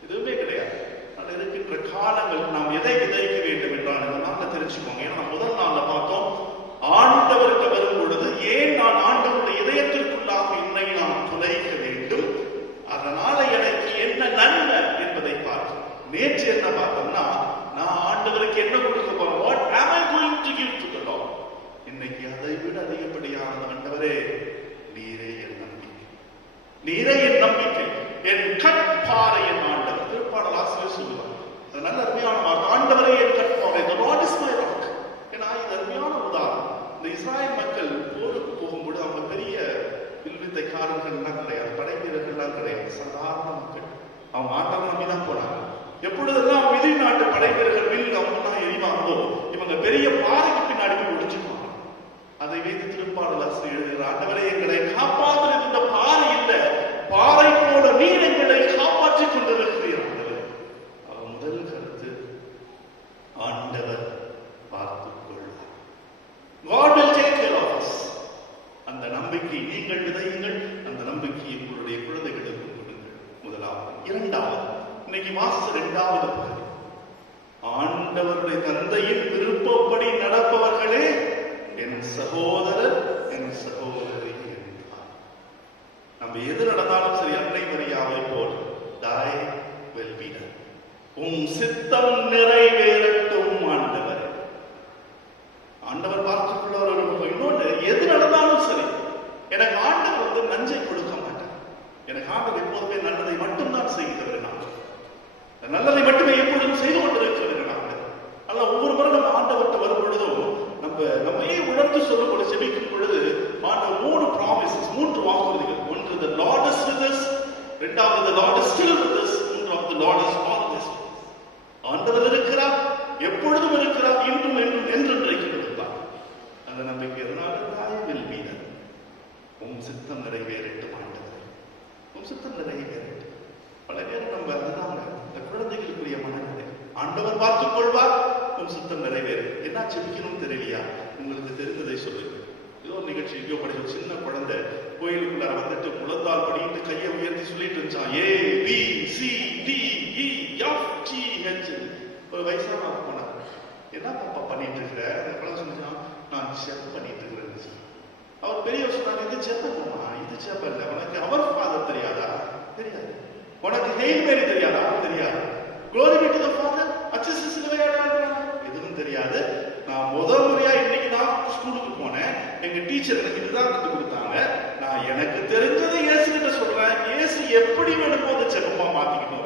எதுவுமே கிடையாது. ஆனால் இருக்கின்ற காலங்கள் நாம் எதை விதைக்க வேண்டும் என்றால் இந்த நாளில் தெரிஞ்சுக்கோங்க. ஏன்னா முதல் நாள்ல பார்த்தோம், ஆண்டவர்கிட்ட வரும் பொழுது ஏன் நான் ஆண்டவருடைய இதயத்திற்குள்ளாக என்னை நாம் துளைக்க வேண்டும், அதனால எனக்கு என்ன நன்மை என்பதை பார்த்தோம். நேற்று என்ன பார்த்தோம்னா, நான் ஆண்டவருக்கு என்ன கொடுக்க போறேன், what am I going to give to the Lord? இன்னைக்கு அதை விட அதிகப்படியான ஆண்டவரே, நீரே என் நம்பிக்கை, நீரே என் நம்பிக்கை, என் கற்பாறை என் ஆண்டவர். திருப்பாடல் ஆசிரியர் சொல்லுவார், அது நல்ல அருமையான வார்த்தை, ஆண்டவரே என் கற்பாறை, the Lord is my rock. ஏன்னா இது அருமையான உதாரணம். இந்த இஸ்ராயல் மக்கள் போருக்கு போகும்போது அவங்க பெரிய வில்வித்தைக்காரர்கள்லாம் கிடையாது, படை வீரர்கள்லாம் கிடையாது, சாதாரண மக்கள். அவங்க ஆண்டவரை நம்பிதான் போனாங்க. எப்பொழுதெல்லாம் எதிரி நாட்டு படை வீரர்கள் வில் அவங்க எரிவாங்களோ, இவங்க பெரிய பாறைக்கு பின்னாடி போய் ஒழிச்சுக்குவாங்க. அதை வைத்து திருப்பாடல் ஆசிரியர் எழுதுகிற, ஆண்டவரே எங்களை காப்பாற்றுறது இந்த பாறை இல்லை, பாறை போல நீர் எங்களை காப்பாற்றிக் கொண்டிருக்கிறீர். அவர் முதல் கருத்து, ஆண்டவர் பார்த்துக் கொள்வார். God will take care of us. அந்த நம்பிக்கை நீங்கள் விதையுங்கள், அந்த நம்பிக்கையை உங்களுடைய குழந்தைகளுக்கு கொடுங்கள். முதலாவது. இரண்டாவது, இன்னைக்கு மாசம் 2வது பகுதி, ஆண்டவருடைய தந்தையின் விருப்பப்படி நடப்பவர்களே என் சகோதரர் என் சகோதரி என்றார். நம்ம எது நடந்தாலும் சரி, அன்னை மரியாவை போல் thy will be done, உம் சித்தம் நிறைவேறட்டும் ஆண்டவர். ஆண்டவர் பார்த்துக்கொள்ளார். இன்னொன்று, எது நடந்தாலும் சரி, எனக்கு ஆண்டவர் நஞ்சை கொடுக்க மாட்டார். எனக்கு ஆண்டவர் எப்போதுமே நல்லதை மட்டும்தான் செய்கிறவர். நல்லதை மட்டுமே எப்பொழுதும் செய்து கொண்டிருக்கிறவர். அல்ல, ஒவ்வொரு முறை நம்ம ஆண்டவர்கிட்ட வரும் பொழுதும் நம்மையே உணர்ந்து சொல்லும் பொழுது, செபிக்கும் பொழுது ஆண்டவர் 3 ப்ராமிசஸ், 3 வாக்குறுதிகள். ஒன்று, the Lord is with us. இரண்டாவது, the Lord is still with us. மூன்றாவது, the Lord is always with us. ஆண்டவர் இருக்கிறார், எப்பொழுதும் இருக்கிறார், இன்றும் என்றும் என்றென்றைக்கும் இருக்கிறார். அந்த நம்பிக்கை எதனால, thy will be done, உம் சித்தம் நிறைவேறட்டும் ஆண்டவர், உம் சித்தம் நிறைவேறட்டும். பல நேரம் நம்ம அதுதான் இந்த குழந்தைகளுக்குரிய மனநிலை. ஆண்டவர் பார்த்துக் கொள்வார், உம் சித்தம் நிறைவேறும். என்ன செபிக்கணும் தெரியலையா? உங்களுக்கு தெரிந்ததை சொல்லுங்க. ஏதோ ஒரு நிகழ்ச்சி எங்கேயோ படிச்ச சின்ன குழந்தை கோயிலுக்குள்ள வந்துட்டு முழந்தால் படிட்டு கையை உயர்த்தி சொல்லிட்டு இருந்தான், ABCDEFGH. ஒரு வயசான போனார், என்ன பாப்பா பண்ணிட்டு இருக்கிற? அந்த குழந்தை சொன்னான், நான் செப் பண்ணிட்டு இருக்கிறேன். அவர் பெரியவர் சொன்னாங்க, இது செப்பமா? இது செப்ப இல்லை. உனக்கு அவர் ஃபாதர் தெரியாதா? தெரியாது. உனக்கு ஹெயில் மேரி தெரியாதா? தெரியாது. Glory be to the Father, அச்சஸ் எதுவும் தெரியாது. நான் முதல் முறையா இன்னைக்கு தான் ஸ்கூலுக்கு போனேன். எங்க டீச்சர் எனக்கு இதுதான் கற்றுக் கொடுத்தாங்க. நான் எனக்கு தெரிஞ்சதை இயேசு கிட்ட சொல்றேன். இயேசு எப்படி வேணுமோ அதை செப்பமா மாத்திக்கணும்.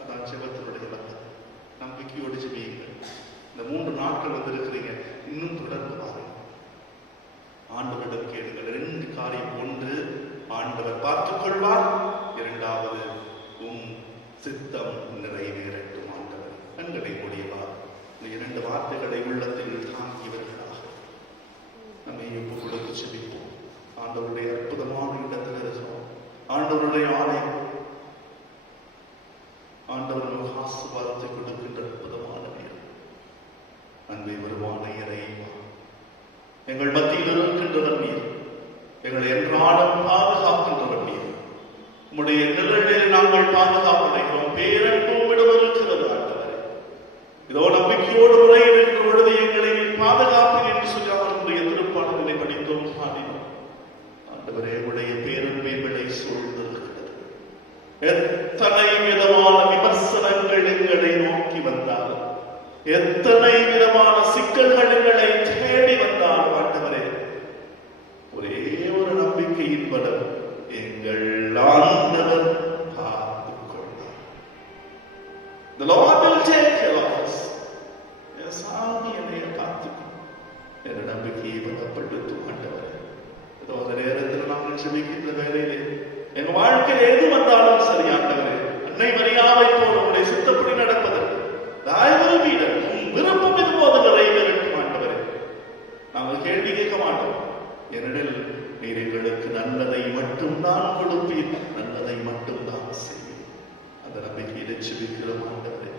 அதான் செபத்தினுடைய இலக்கம். நம்பிக்கையோடு செபியுங்கள். இந்த 3 நாட்கள் இருக்கிறீங்க, இன்னும் தொடர்ந்து பாருங்க. ஆண்டவரிடம் கேளுங்கள். 2 காரியம். ஒன்று, ஆண்டவர் பார்த்துக் கொள்வார். இரண்டாவது, உம் சித்தம் நிறைவேறட்டும் ஆண்டவர். கண்களை மூடியவார். இந்த 2 வார்த்தைகளை உள்ளத்தில் தாங்கியவர்களாக நம்மை ஒப்பு கொடுத்து செபிப்போம். ஆண்டவருடைய அற்புதமான இடத்தில் இருக்கிறோம். ஆண்டவருடைய ஆலயம், ஆண்டவர் நமக்கு ஆசீர்வாதத்தை கொடுக்கின்ற அற்புதமான நேரம். அன்பை வருவான இறைவா, எங்கள் மத்தியில் இருக்கின்றவர் நீர். எங்கள் உம்முடைய நிழலில் நாங்கள் பாதுகாப்படைகிறோம். பேரன்பும் இருக்கிறது ஆண்டவரே. இதோ நம்பிக்கையோடு முறையில் இருக்கிற பொழுது எங்களை பாதுகாப்பில் என்று சொல்லி அவர்களுடைய திருப்பாடல்களை படித்தோம், பாடினோம். ஆண்டவரே, உடைய பேரன்பை விளை சூழ்ந்திருக்கிறது. எத்தனை விதமான விமர்சனங்கள் எங்களை நோக்கி வந்தாலும், எத்தனை விதமான சிக்கல்கள் எங்களை தேடி வந்தாலும் ஆண்டவரே, ஒரே ஒரு நம்பிக்கையின் பலம், எங்கள் ஆண்டவர் பார்த்துக் கொள்வார். The Lord will take care of us. சாமி என்னை பார்த்துக்கும் என்ற நம்பிக்கையை பலப்படுத்தும் ஆண்டவரே. ஏதோ அந்த நேரத்தில் நாங்கள் செபிக்கின்ற வேலையிலே என் வாழ்க்கையில் எது வந்தாலும் சரி ஆண்டவரே, அன்னை மரியாதை போல உடைய சித்தப்படி நடப்பதற்கு விருப்பம் இது போது நிறைவேறட்டும் ஆண்டவரே. நாங்கள் கேள்வி கேட்க மாட்டோம். ஏனெனில் நீர் எங்களுக்கு நல்லதை மட்டும்தான் கொடுப்பீர், நல்லதை மட்டும்தான் செய்வீர். அந்த நம்பிக்கையிலே செபிக்கிறோம் ஆண்டவரே.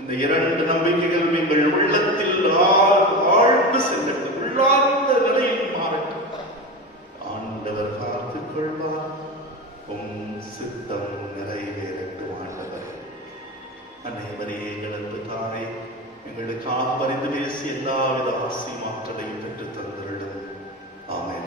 இந்த இரண்டு நம்பிக்கைகள் எங்கள் உள்ளத்தில் ஆழ்ந்து செல்லட்டும், உள்ளார்ந்த நிலையில் மாறட்டும். ஆண்டவர் பார்த்துக் கொள்வார், உம் சித்தம் நிறைவேறட்டும் ஆண்டவரே. அனைவரே எங்களுக்கு தானே எங்களுக்காக பரிந்து பேசி எல்லாவித ஆசை மாற்றலையும் பெற்றுத் தந்தருளும். ஆமென்.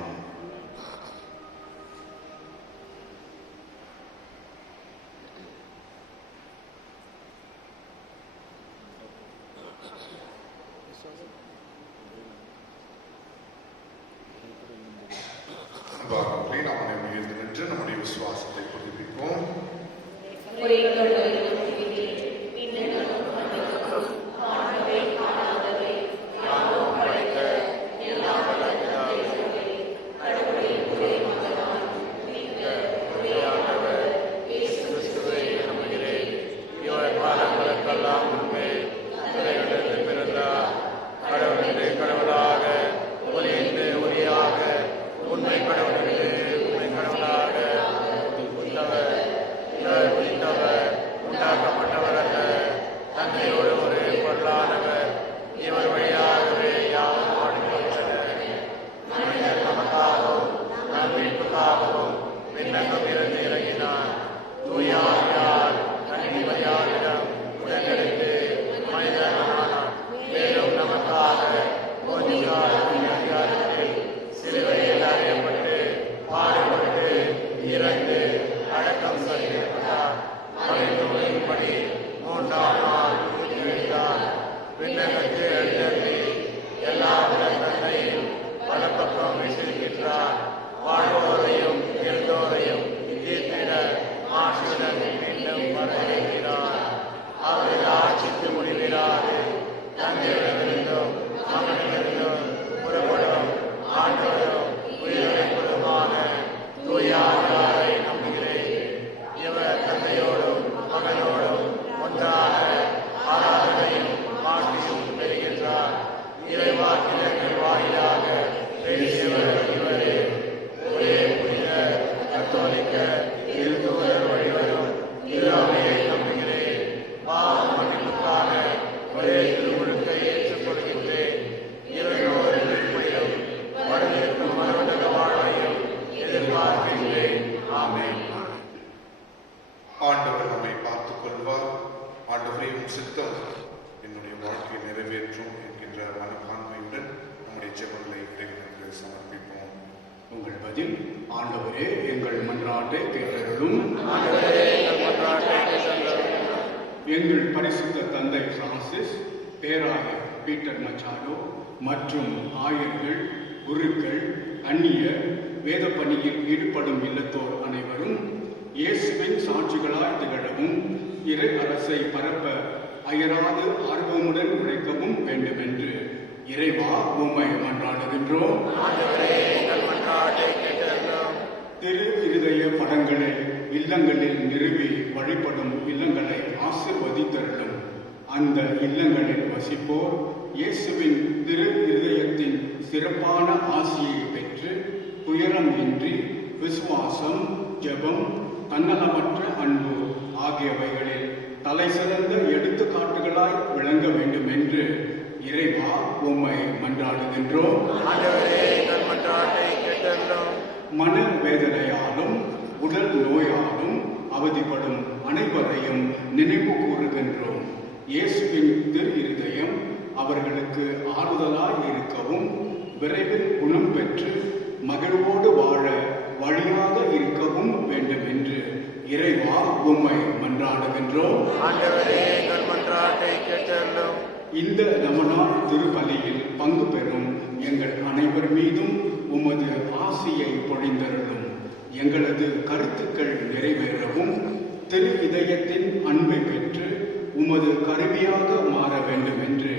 நம்முடைய விசுவாசத்தை புதுப்பிப்போம். ஆண்டவர் நம்மை பார்த்துக் கொள்வார். ஆண்டவரையும் சித்தம் என்னுடைய வாழ்க்கையை நிறைவேற்றும் என்கின்ற மனப்பான்மையுடன் நம்முடைய ஜெபங்களை இறைவனுக்கு சமர்ப்பிப்போம். உங்கள் பதில்: ஆண்டவரே எங்கள் மன்றாட்டை கேட்டருளும். எங்கள் பரிசுத்த தந்தை பிரான்சிஸ், பேராயர் பீட்டர் மச்சாடோ மற்றும் ஆயர்கள், குருக்கள், அந்நிய வேத பணியில் ஈடுபடும் இல்லத்தோர் அனைவரும் இயேசுவின் சாட்சிகளாய் திகழவும், இறை அரசை பரப்ப அயராது ஆர்வமுடன் உழைக்கவும் வேண்டுமென்று இறைவா உம்மை மன்றாடுகின்றோம். திரு இருதய படங்களை இல்லங்களில் நிறுவி வழிபடும் இல்லங்களை ஆசிர்வதித்தருளும். அந்த இல்லங்களில் வசிப்போர் இயேசுவின் திரு இருதயத்தின் சிறப்பான ஆசியை பெற்று துயரம் இன்றி விசுவாசம், ஜெபம், தன்னலமற்ற அன்பு ஆகியவைகளில் தலை சிறந்த எடுத்துக்காட்டுகளாய் விளங்க வேண்டும் என்று இறைவா உம்மை மன்றாடுகின்றோம். மன வேதனையாலும் உடல் நோயாலும் அவதிப்படும் அனைவரையும் நினைவு கூறுகின்றோம். இயேசுவின் திரு இருதயம் அவர்களுக்கு ஆறுதலாய் இருக்கவும், விரைவில் குணம் பெற்று மகிழ்வோடு வாழ வழியாக இருக்கவும் வேண்டும் என்று இறைவா உம்மை மன்றாடுகின்றோம். ஆண்டவரே எங்கள் மன்றாட்டை கேட்டருளும். இந்த நவநாள் திருப்பலியில் பங்கு பெறும் எங்கள் அனைவர் மீதும் உமது ஆசியை பொழிந்தருளும். எங்களது கருத்துக்கள் நிறைவேறவும், திரு இதயத்தின் அன்பை பெற்று உமது கருவியாக மாற வேண்டும் என்று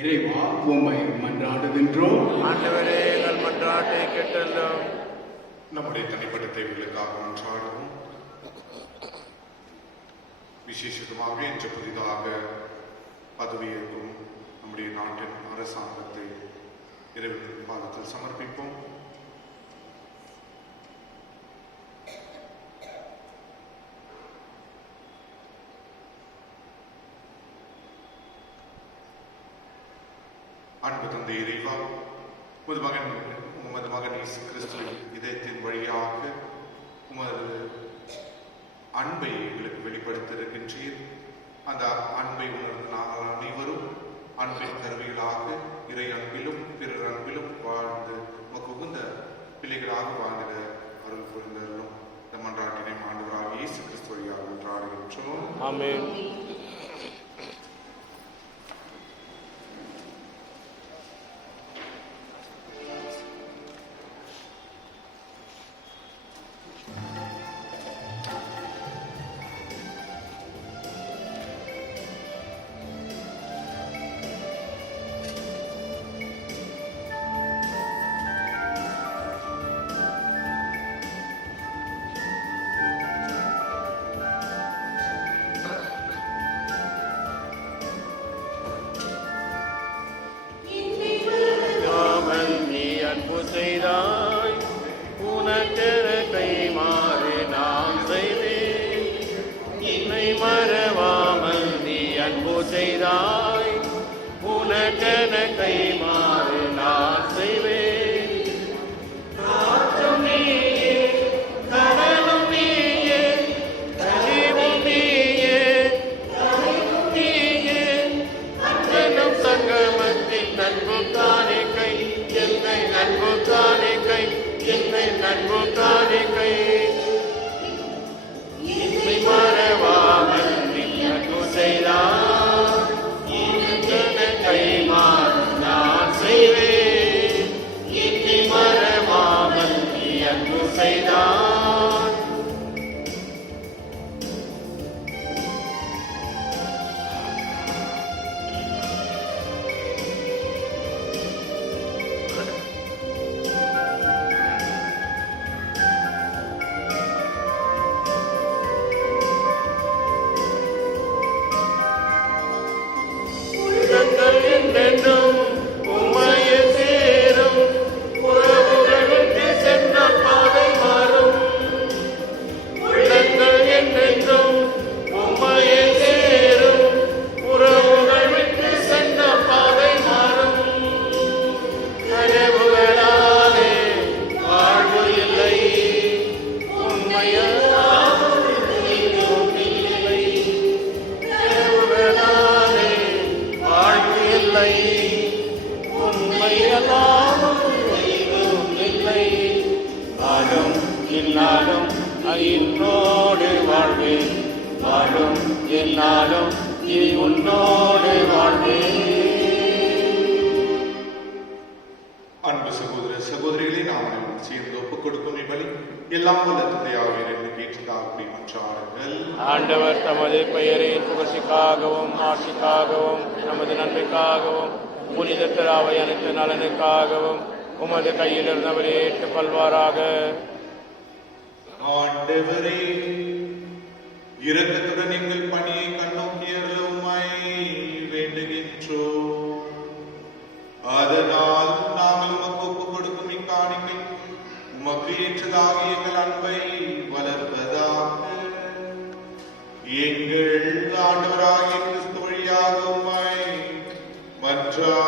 இறைவா உம்மை மன்றாடுகின்றோம். ஆண்டவரே எங்கள் மன்றாட்டை கேட்டருளும். நம்முடைய தனிப்பட்ட தேவைகளுக்காக மன்றாடுவோம். விசேஷமாக இன்று புதிதாக பதவியேற்கும் நம்முடைய நாட்டின் அரசாங்கத்தை இறைவனின் பாதத்தில் சமர்ப்பிப்போம். அன்பு தந்தை இறைவா, உமது மகன் இயேசு கிறிஸ்துவின் இதயத்தின் வழியாக உமது அன்பை எங்களுக்கு வெளிப்படுத்தியிருக்கின்றீர். அந்த அன்பை உணர்ந்து நாங்கள் அனைவரும் அன்பின் கருவிகளாக இறை அன்பிலும் பிறர் அன்பிலும் வாழ்ந்து உமக்கு உகுந்த பிள்ளைகளாக வாழ்ந்திட அருள் புரிந்தருளும். இந்த மன்றாட்டினை ஆண்டவராக இயேசு கிறிஸ்து வழியாக மன்றாடுகின்றோம். ஆமென். செய்தாய் உனக்கென கைமாறு நான் செய்தேன். என்னை மறவாமல் நீ அன்பு செய்தாய் உனக்கென கைமாறு நான் செய்வேன். காற்றும் நீயே, கடலும் நீயே, கனிவும் நீயே, கனிவும் நீயே, அஞ்சனும் சங்கமத்தின் நட்பு காணிக்கை, என்னை நட்பு காணிக்கை, என்னை நட்பு காணிக்கை. என்னை மறவாமல் நீ அன்பு செய்தாய் உனக்கென கைமாறு நான் செய்வேன். என்னை மறவாமல் நீ அன்பு செய்தாய். உள்ளங்கள் என்றென்றும் உம்மையே சேரும். உறவுகள் விட்டு சென்ற பாதை மாறும். உள்ளங்கள் என்றென்றும் உம்மையே சேரும். உறவுகள் விட்டு சென்ற பாதை மாறும். கனவுகளாலே வாழ்வு இல்லை, உண்மையெல்லாம் எங்கும் இல்லை. கனவுகளாலே வாழ்வு இல்லை, உண்மையெல்லாம் எங்கும் இல்லை. வாழும் இல்லாலும் இன்னோடு வாழ்வேன், வாழும் என்னாலும் இனி உன்னோடு வாழ்வேன். அன்பு சகோதர சகோதரிகளை நாம் அனைவரும் சேர்ந்து ஒப்புக் கொடுக்கும் இப்பலி எல்லாம் வல்ல தந்தையாக இறைவனுக்கு ஏற்றதாகப்படி மன்றாடுங்கள். ஆண்டவர் தமது பெயரின் புகழ்ச்சிக்காகவும் ஆட்சிக்காகவும் நமது நன்மைக்காகவும் புனித திராவை அனைத்து நலனுக்காகவும் உமது கையில் இருந்தவரை ஏற்றுக்கொள்வாராக. ஆண்டவரே, இரக்கத்துடன் எங்கள் பணியை கண்ணோக்கியருள உம்மை வேண்டுகின்றோம். அதனால் நாங்கள் உமக்கு ஒப்புக் கொடுக்கும் இக்காணிக்கை உமக்கு ஏற்றதாக எங்கள் அன்பை வளர்ப்பதாக. எங்கள் ஆண்டவராகிய கிறிஸ்து வழியாக உம்மை மன்றாடுகின்றோம்.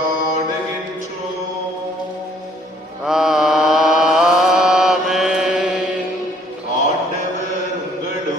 ஆமென். ஆண்டவர் உங்களோடு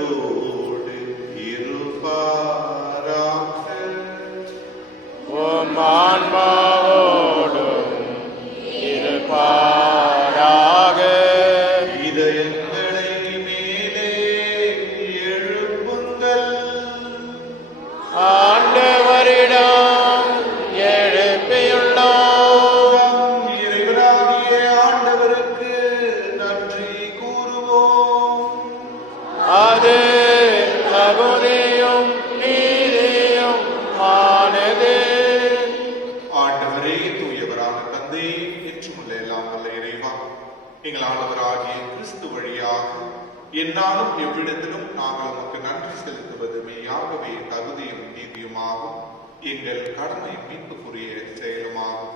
எந்நாளும் எவ்விடத்திலும் நாங்கள் உமக்கு நன்றி செலுத்துவது மெய்யாகவே தகுதியும் நீதியுமாகும், எங்கள் கடமை மீட்புக்குரிய செயலுமாகும்.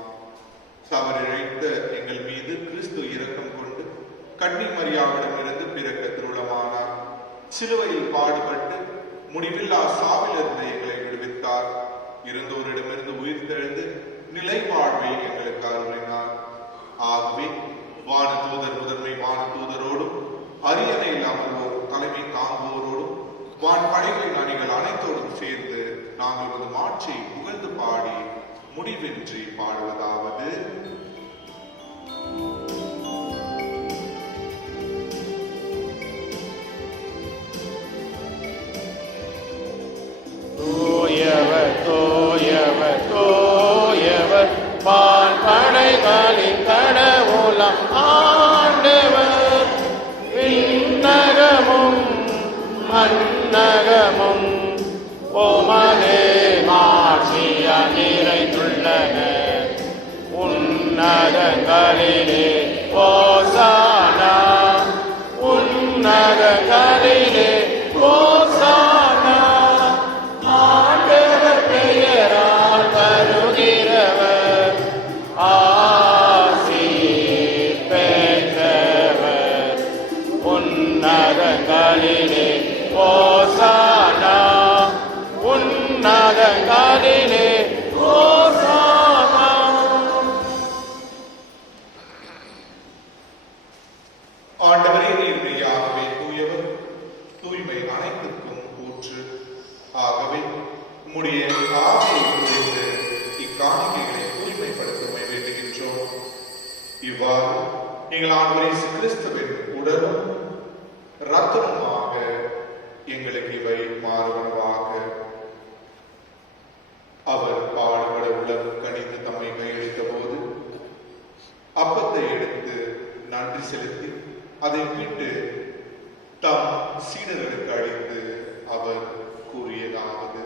தவறிழைத்த எங்கள் மீது கிறிஸ்து இரக்கம் கொண்டு கன்னி மரியாவிடமிருந்து பிறக்க திருளமானார். சிலுவையில் பாடுபட்டு முடிவில்லா சாவிலிருந்து எங்களை விடுவித்தார். இருந்தோரிடமிருந்து உயிர் தெழுந்து நிலை வாழ்வை எங்களுக்கு அருளினார். ஆகவே வான தூதர் முதன்மை வான தூதரோடும் அரியணையில் அமர்வோர் தலைமை தாங்குவோரோடும் வான் படைகளின் அணிகள் அனைத்தோடும் சேர்ந்து நாங்கள் ஒரு மாட்சியை புகழ்ந்து பாடி முடிவின்றி பாடுவதாவது. தூயவர் தூயவர் தூயவர் வான் படைகளின் கடவுளம் ஆண்டவர். விண்ணகமும் மண்ணகமும் உமது மாட்சியால் நிறைந்துள்ளன. உன்னதங்களிலே ஓசானா, உன்னதங்களிலே ஓசானா. ஆண்டவர் பெயரால் வருகிறவர் ஆசீர் பெற்றவர். உன்னதங்களிலே ஓசானா, உன்னதங்களிலே ஓசானா. ஆண்டவரே, நீர் மெய்யாகவே தூயவர், தூய்மை அனைத்துக்கும் ஊற்று. ஆகவே உம்முடைய ஆவியை பொழிந்து இக்காணிக்கைகளை தூய்மைப்படுத்துமை வேண்டுகின்றோம். இவ்வாறு எங்கள் ஆண்டவர் இயேசு கிறிஸ்துவின் உடலும் இரத்தமுமாக எங்களுக்கு இவை மாறுவனவாக. அவர் பாடுபட உள்ளம் கனிந்து தம்மை கையளித்த போது அப்பத்தை எடுத்து நன்றி செலுத்தி அதை மீட்டு தம் சீடர்களுக்கு அளித்து அவர் கூறியதாவது: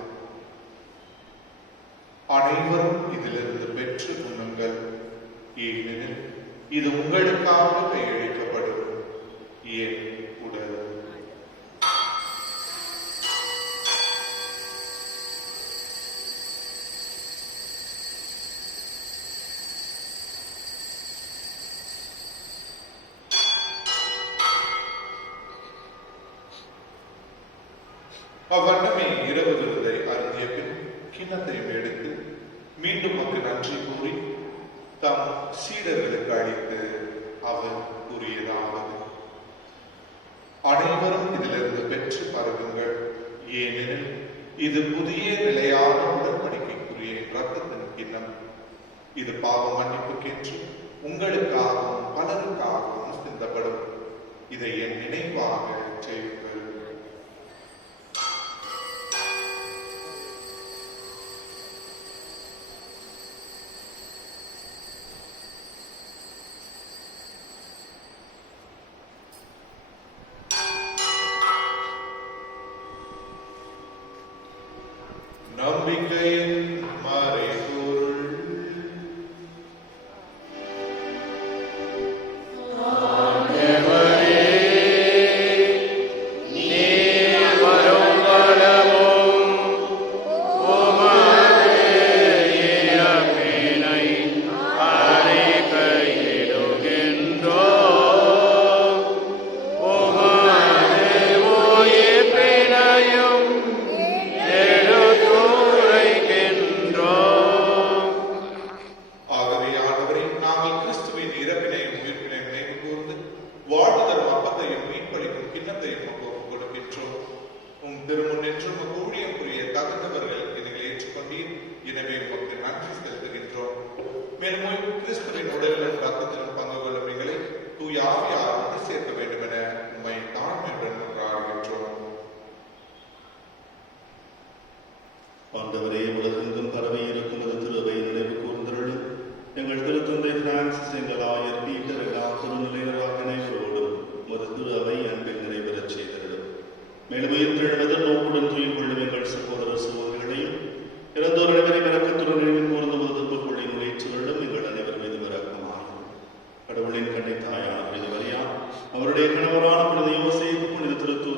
அனைவரும் இதிலிருந்து பெற்று உண்ணுங்கள், ஏனெனில் இது உங்களுக்காக கையளிக்கப்படும் என் உடல். அவ்வண்ணமே இரவு விருந்தை அருந்திய பின் கிண்ணத்தையும் எடுத்து மீண்டும் அங்கு நன்றி கூறி தம் சீடர்களுக்கு அளித்து அவர் கூறியதாவது: அனைவரும் இதிலிருந்து பெற்று பருகுங்கள், ஏனெனில் இது புதிய நிலையான உடன்படிக்கைக்குரிய இரத்தத்தின் கிண்ணம். இது பாவ மன்னிப்புக்கென்று உங்களுக்காகவும் பலருக்காகவும் சிந்தப்படும். இதை என் நினைவாக செய்யுங்கள். நம்பிக்கையின் மறைபொருள். ஆண்டவரே, உலகெங்கும் பரவி இருக்கும் அது திருவை நினைவு கூர்ந்தருளும். எங்கள் திருத்தந்தை பிரான்சிஸ், எங்கள் ஆயர் பீட்டர், எல்லா திருநிலையராக அனைவரோடும் ஒரு திரு அவை அன்பில் நிறைவேறச் செய்தருளும். மேலும் உயிர்த்தெழுவதன் நோக்குடன் துயில் கொள்ளும் எங்கள் சகோதர சகோதரிகளையும் இறந்தோர் அனைவரையும் இரக்கத்துடன் நினைவு கூர்ந்த ஒரு துன்பக்குள்ளே நுழைச்சுள்ளும் எங்கள் அனைவர் மீது இரக்கமாகும். கடவுளின் கண்ணை தாயான புனித மரியா, அவருடைய கணவரான புனித யோசேப்பு, புனித திருத்தூதர்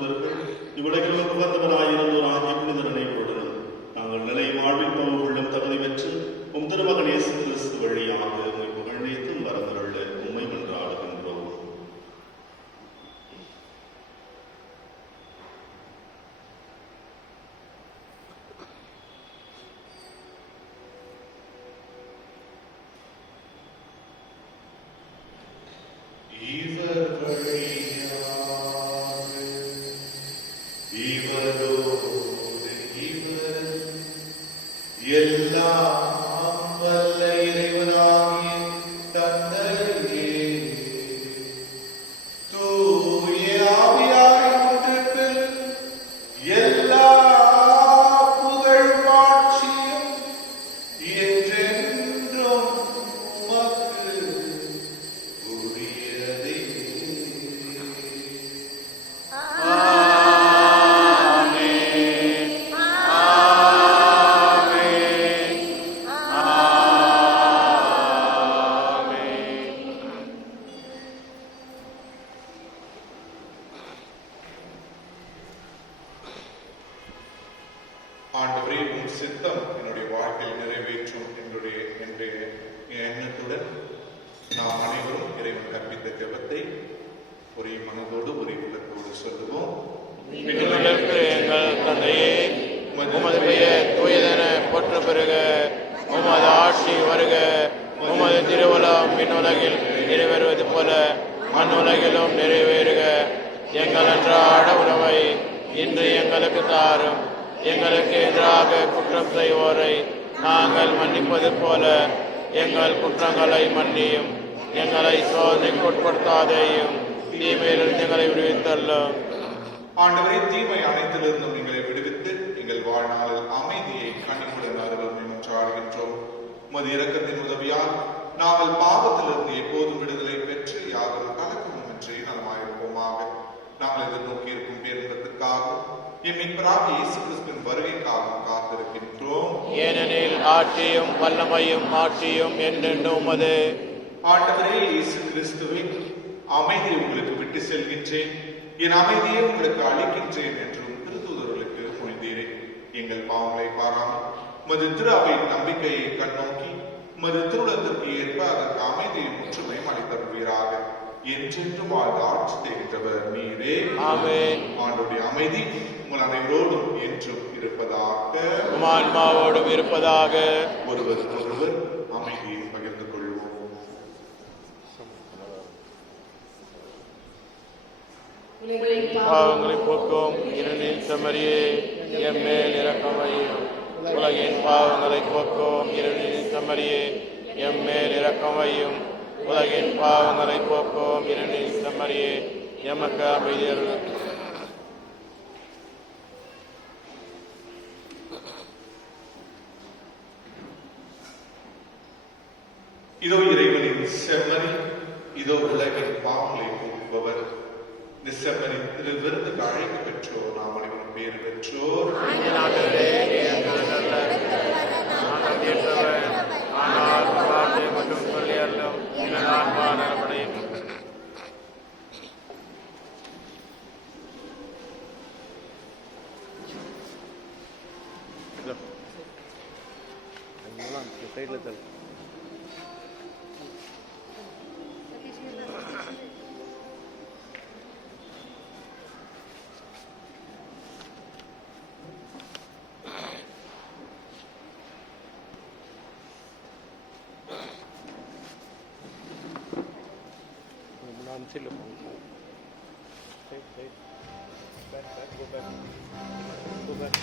சித்தம் என்னுடைய வாழ்க்கையில் நிறைவேற்றும் என்னுடைய எண்ணத்துடன் நாம் அனைவரும் இறைவன் கற்பித்த ஜெபத்தை ஒரே மனதோடு ஒரே உள்ளத்தோடு சொல்லுவோம். எங்கள் தந்தையே, உமது பெயர் தூயதென போற்ற பெறுக, உமது ஆட்சி வருக, உமது திருவுளம் விண்ணுலகில் நிறைவேறுவது போல மண்ணுலகிலும் நிறைவேறுக. எங்கள் அன்றாட உணவை இன்று எங்களுக்கு தாரும். எங்களுக்கு எதிராக குற்றம் செய்வோரை நாங்கள் மன்னிப்பது போல எங்கள் குற்றங்களை மன்னியும். எங்களை சோதனைக்கு உட்படுத்தாதேயும், தீமையிலிருந்து எங்களை விடுவித்தள்ளும். ஆண்டவரே, தீமை அனைத்திலிருந்தும் எங்களை விடுவித்து எங்கள் வாழ்நாளில் அமைதியை கனிவுடன் அருளும் என்று ஆடுகின்றோம். உமது இரக்கத்தின் உதவியால் நாங்கள் பாவத்திலிருந்து எப்போதும் விடுதலை பெற்று யாதொரு கலக்கமுமின்றி நலமாயிருப்போமாக. நாங்கள் எதிர்நோக்கி இருக்கும் பேரின்பத்திற்காகவும் மீட்பராகிய இயேசு கிறிஸ்துவின் வருகைக்காகவும் காத்திருக்கின்றோம். ஏனெனில் ஆட்சியும் வல்லமையும் ஆட்சியும் என்றென்றும் உமது. ஆண்டவரே இயேசு கிறிஸ்துவின் அமைதியை உங்களுக்கு விட்டு செல்கின்றேன், என் அமைதியை உங்களுக்கு அளிக்கின்றேன் என்றும் திருத்தூதர்களுக்கு மொழிந்தீரே. எங்கள் பாவங்களை பாராமல் உமது திரு அவையின் நம்பிக்கையை கண்ணோக்கி உமது திருவுளத்திற்கு ஏற்ப அதற்கு அமைதியை முற்றுமையும் அளித்தருவீராக. என்றென்றும் வாழ்ந்து ஆட்சி செய்கின்றவர் நீரே. ஆமென். ஆண்டவருடைய அமைதி உங்கள் அனைவரோடும் என்றும் இருப்பதாக, உம் ஆன்மாவோடும் இருப்பதாக. ஒருவர் அமைதியை பகிர்ந்து கொள்வோம். பாவங்களை போக்கும் இருளின் செம்மறியே, எம்மேல் இரக்கமையும். உலகின் பாவங்களை போக்கும் இருளின் செம்மறியே, எம்மேல் இரக்கமையும். உலகின் பாவங்களை போக்கும் இருளின் செம்மறியே, எமக்கு அமைதியருளும். இதோ இறைவனின் செம்மறி, இதோ உலகின் பாவங்களை போக்குபவர். இந்த செம்மறின் திரு விருந்துக்கு அழைக்க பெற்றோர் நாம் அனைவரும் பேறு பெற்றோர். மற்றும் சொல்லியல்லும் நலமடையும். சைடில் தள்ளு. Silo. Side. Back. Go back. Go back.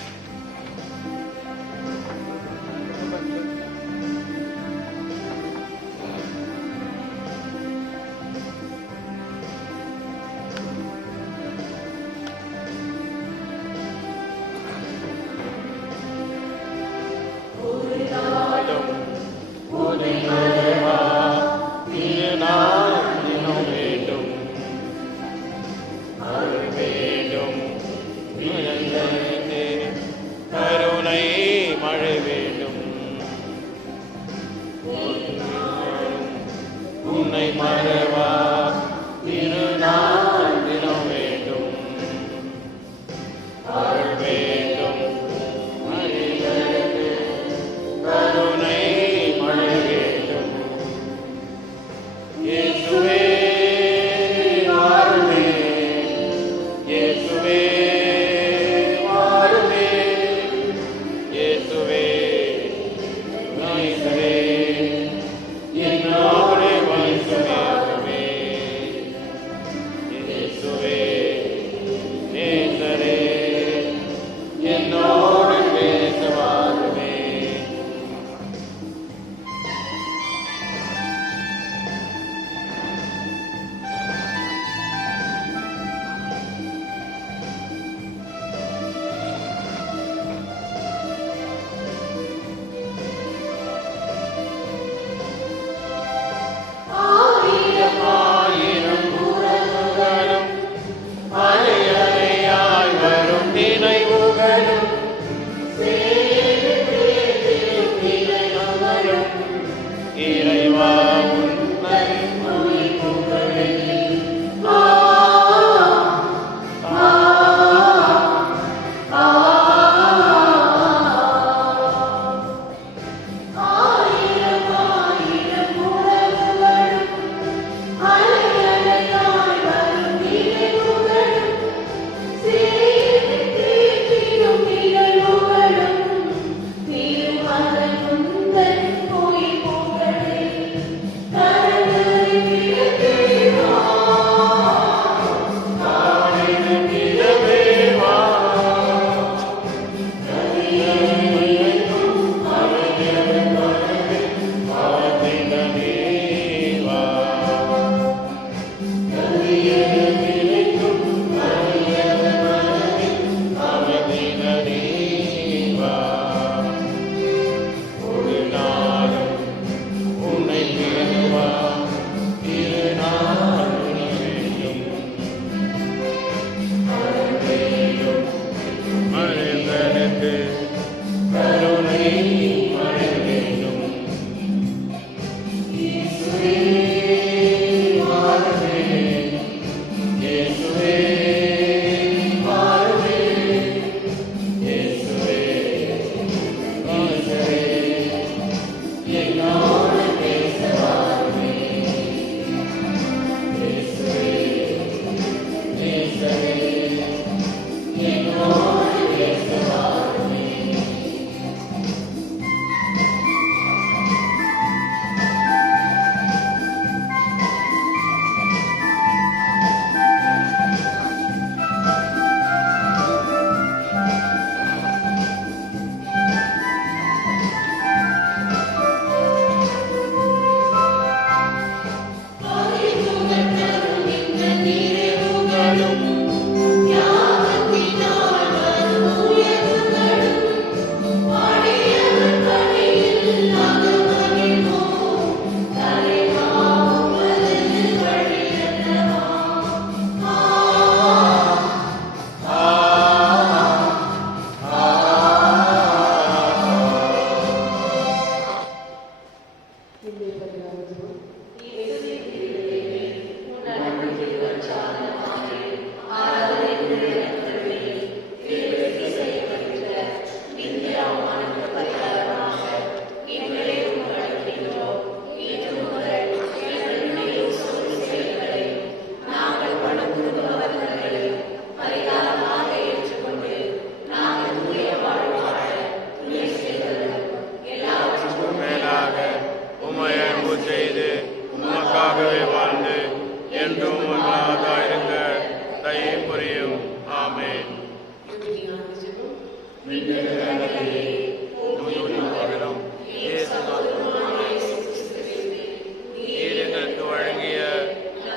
நீர் எங்களுக்கு வழங்கிய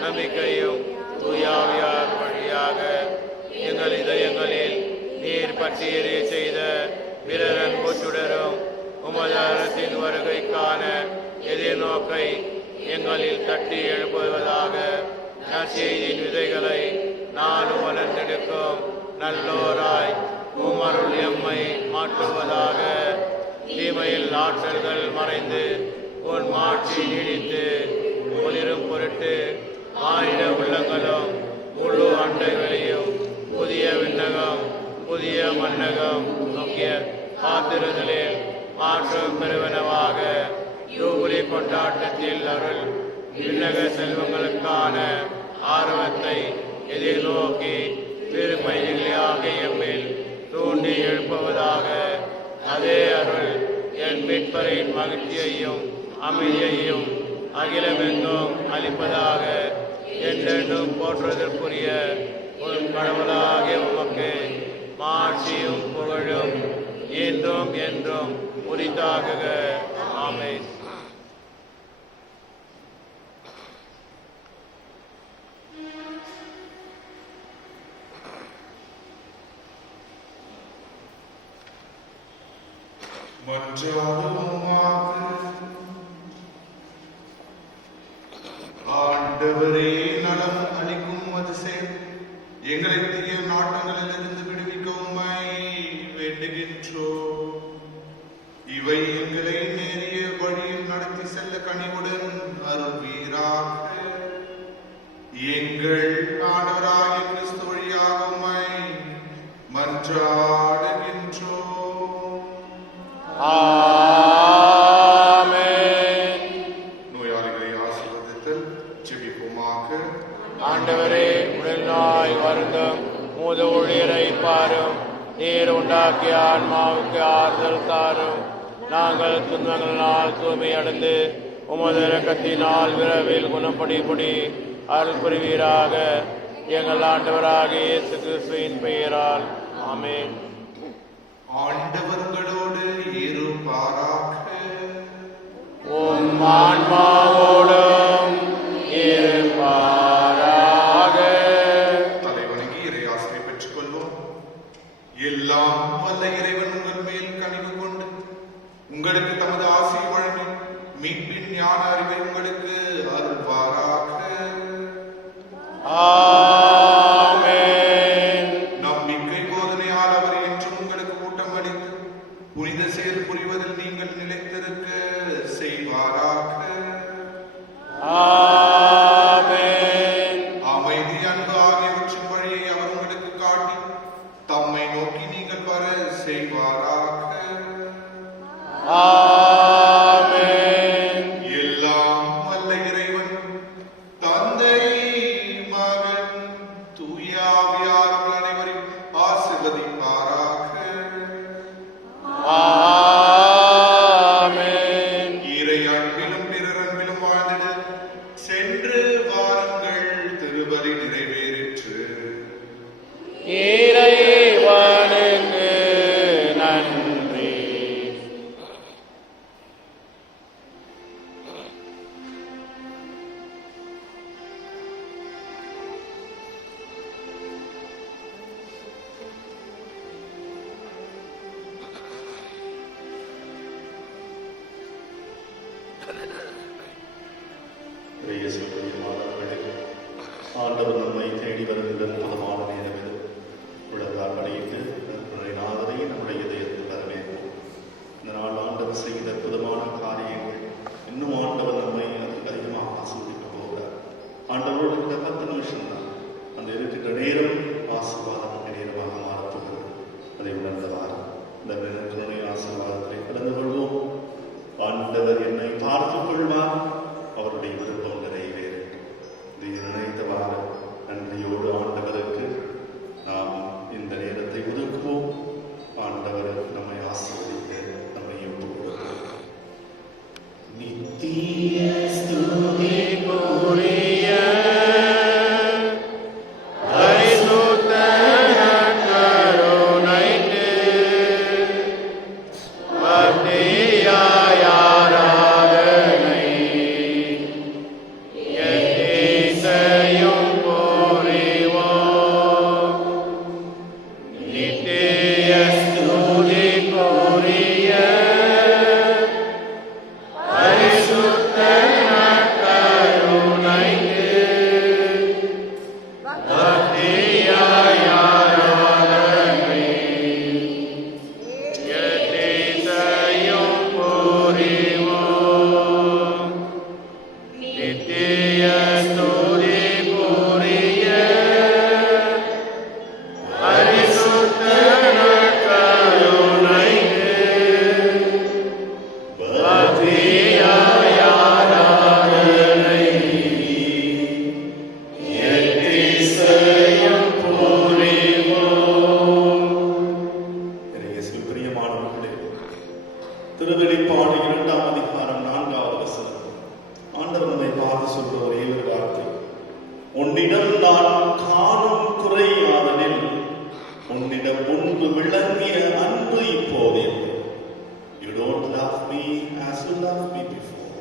நம்பிக்கையும் தூயாவியார் வழியாக எங்கள் இதயங்களில் நீர் பற்றி எரிய செய்த பிறர் அன்பு சுடரும் உமது அரசின் வருகைக்கான எதிர்நோக்கை எங்களில் தட்டி எழுப்புவதாக நற்செய்தியின் விதைகளை நானும் வளர்ந்தெடுக்கும் நல்லோராய் உமருள் எம்மை மாற்றுவதாக. தீமையில் ஆற்றல்கள் மறைந்து உன் மாட்சி நீடித்து ஒளிரும் பொருட்டு ஆயிட உள்ளங்களும் முழு அண்டைகளையும் புதிய விண்ணகம் புதிய மன்னகம் நோக்கிய காத்திருதலில் மாற்றம் பெறுவனவாக. யூபிலி கொண்டாட்டத்தில் அருள் விண்ணக செல்வங்களுக்கான ஆர்வத்தை எதிர்நோக்கி பெருமையாக எம்மில் தூண்டி எழுப்புவதாக. அதே அருள் என் மீட்பரின் மகிழ்ச்சியையும் அமைதியையும் அகிலமெங்கும் அளிப்பதாக. என்றென்றும் போற்றுவதற்குரிய ஒரு கடவுளாகிய உமக்கு மாட்சியும் புகழும் என்றும் என்றும் உரித்தாகுக. ஆமென். ஆண்டவரே, நலம் அளிக்கும் அதிசயம் எங்களை தீய நாட்டங்களிலிருந்து விடுவிக்க உம்மை வேண்டுகின்றோம். இவை எங்களை நேரிய வழியில் நடத்தி செல்ல கனிவுடன் அருள்வீராக. எங்கள் ஆண்டவராகிய கிறிஸ்து வழியாக உம்மை மன்றாடுகின்றோம். ஆமென். நோயாளிகளை ஆசீர்வதித்தல் ஜெபிப்போமாக. ஆண்டவரே, உடல் நோய் வருந்தும் மூது ஊழியரை பாரும். நீர் உண்டாக்கிய ஆன்மாவுக்கு ஆறுதல் தாரும். நாங்கள் துன்பங்களினால் தூய்மை அடைந்து உமது இரக்கத்தினால் விரைவில் குணப்படிபடி அருள் புரிவீராக. எங்கள் ஆண்டவராகிய இயேசு கிறிஸ்துவின் பெயரால் ஆமென். ஆண்டவர்களோடு இருப்பாராக. உம் ஆன்மாவோடும் இருப்பாராக. தலைவணங்கி இறை ஆசிரியை பெற்றுக் கொள்வோம். எல்லாம் வல்ல இறைவன் உங்கள் மேல் கனிவு கொண்டு உங்களுக்கு தமது ஆசை வழங்கி மீட்பின் ஞான அறிவை உங்களுக்கு அருள்வாராக. ஆமென். நம்பிக்கை போதனையால் அவர் என்றும் உங்களுக்கு ஊட்டம் அளித்து புனித செயல் புரிவதில் நீங்கள் நிலைத்திருக்க செய்வாராக. ஆமென். அமைதி, அன்பு ஆகியவற்றின் வழியை அவர் உங்களுக்கு காட்டி தம்மை நோக்கி நீங்கள் வர செய்வாராக. ஆமென். எல்லாம் வல்ல இறைவன் தந்தை, மகன், தூய ஆவியார் உங்கள் அனைவரையும் ஆசீர்வதிப்பாராக. ஆமென். இறை அன்பிலும் பிறர் அன்பிலும் வாழ்ந்திட சென்று வாருங்கள். திருபலி நிறைவேறிற்று. இறைவனுக்கு நன்றி. ஆண்டவர் நம்மை தேடி வருகின்ற அற்புதமான நேரம் இது. உலகால் அடையிட்டு நாதரை நம்முடைய இதயத்தில் வரவேற்போம். இந்த நாள் ஆண்டவர் செய்த அற்புதமான காரியங்கள் இன்னும் ஆண்டவர் நம்மை அதுக்கு அதிகமாக ஆசீர்வதிக்க போகிறார். ஆண்டவரோடு இந்த 10 நிமிஷம் தான் அந்த இருக்கின்ற நேரம் ஆசீர்வாதம் நேரமாக மாறப்போகிறது. அதை உணர்ந்தவாறு இந்த துணை ஆசீர்வாதத்தை கலந்து கொள்வோம். ஆண்டவர் என்னை பார்த்துக் கொள்வார், அவருடைய விருப்பம் நிறைவேறும். இதை நினைத்தவாறு நன்றியோடு ஆண்டவருக்கு முன்பு விளங்கிய அன்பு இப்போது You don't love me as you loved me before.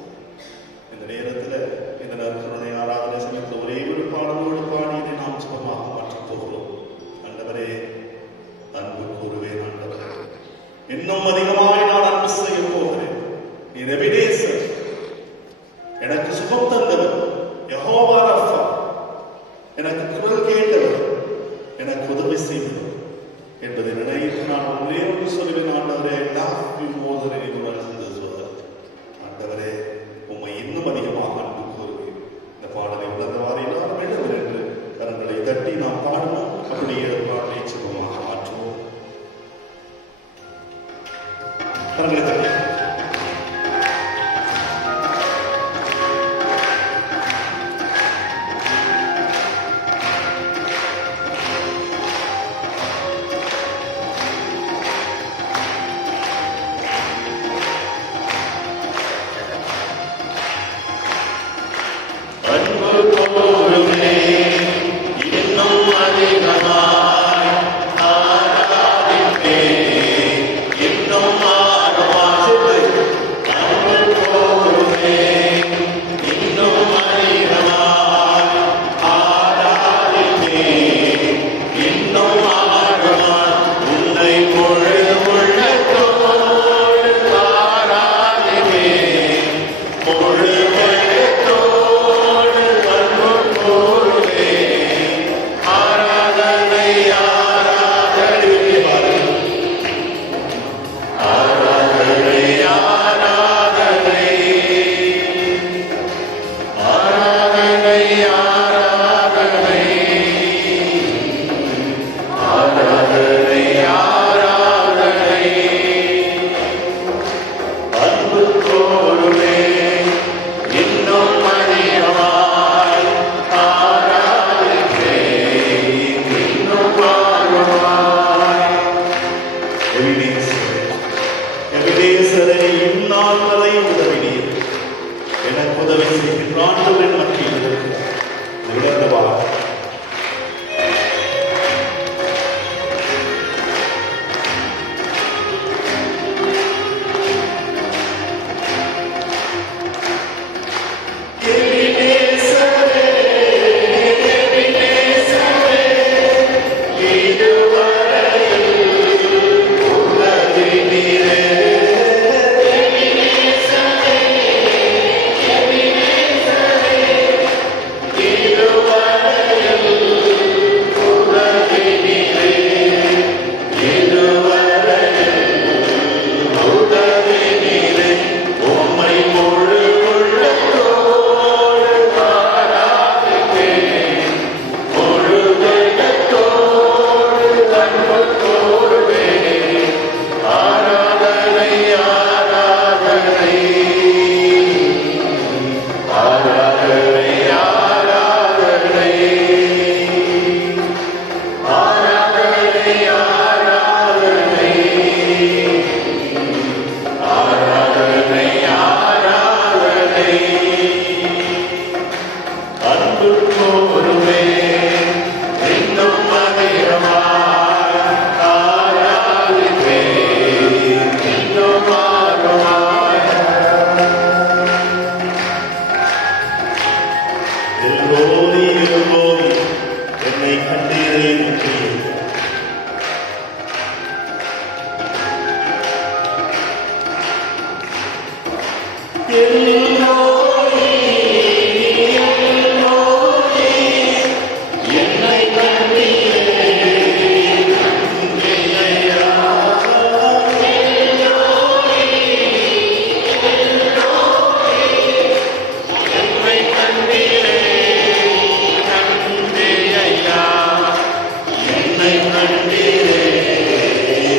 இந்த நேரத்தில் இந்த நற்கருணை ஆராதனை சமயத்தில் ஒரே ஒரு பாடலோடு பாடி இதை நாம் சுகமாக மாற்றப் போகிறோம். ஆண்டவரே, அன்பு கூறுவேன். ஆண்டவரே, இன்னும் அதிகமாய் நான் அன்பு செய்ய போகிறேன். நீர் எபினேசர், எனக்கு சுகம் தந்தவர், யெகோவா ரஃபா, எனக்கு குரல் கேட்டவர், எனக்கு உதவி செய்தவர் என்பதை நினைத்து நான் ஒரே ஒன்று சொல்லுவேன். ஆண்டவரே, love you more than anyone else in this world. ஆண்டவரே, உம்மை இன்னும் அதிகமாக அன்பு கூறுவேன். இந்த பாடலை உணர்ந்தவாறு எல்லாரும் எழுந்து நின்று கரங்களை தட்டி நாம் பாடணும். அப்படியே பாடலை சுகமாக மாற்றுவோம். கரங்களை தட்டி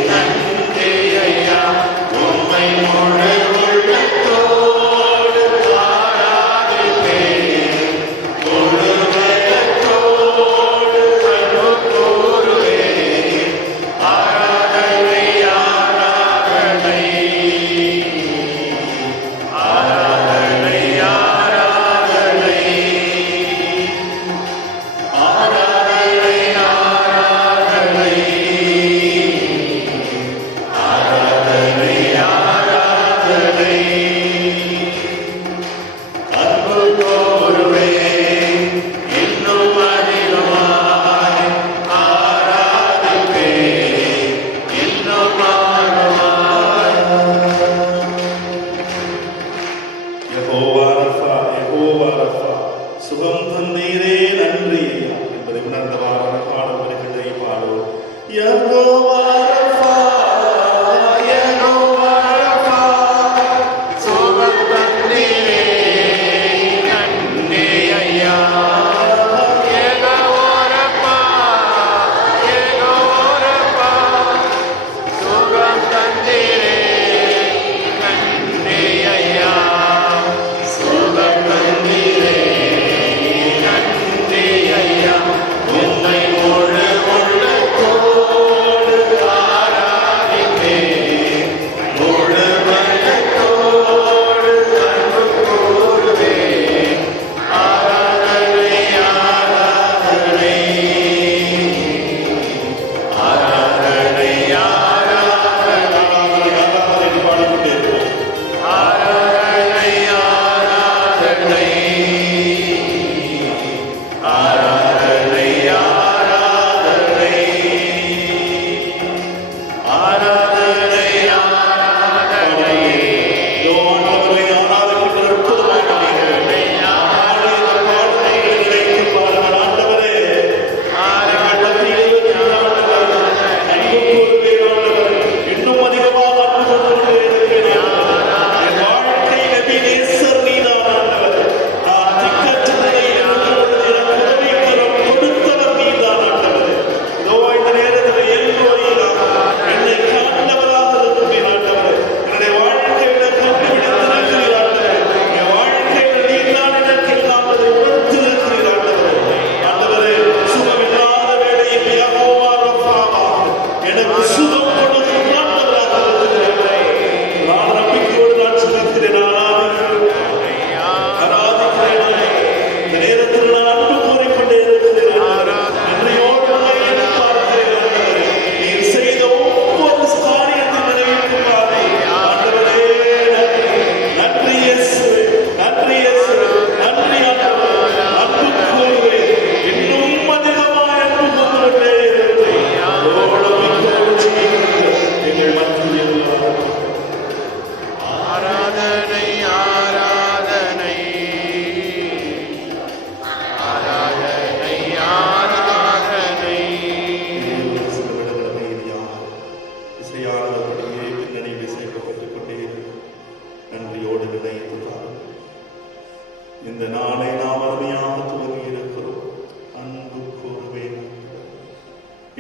நன்றி ஐயா, உம்மை முழு உள்ளத்தோடு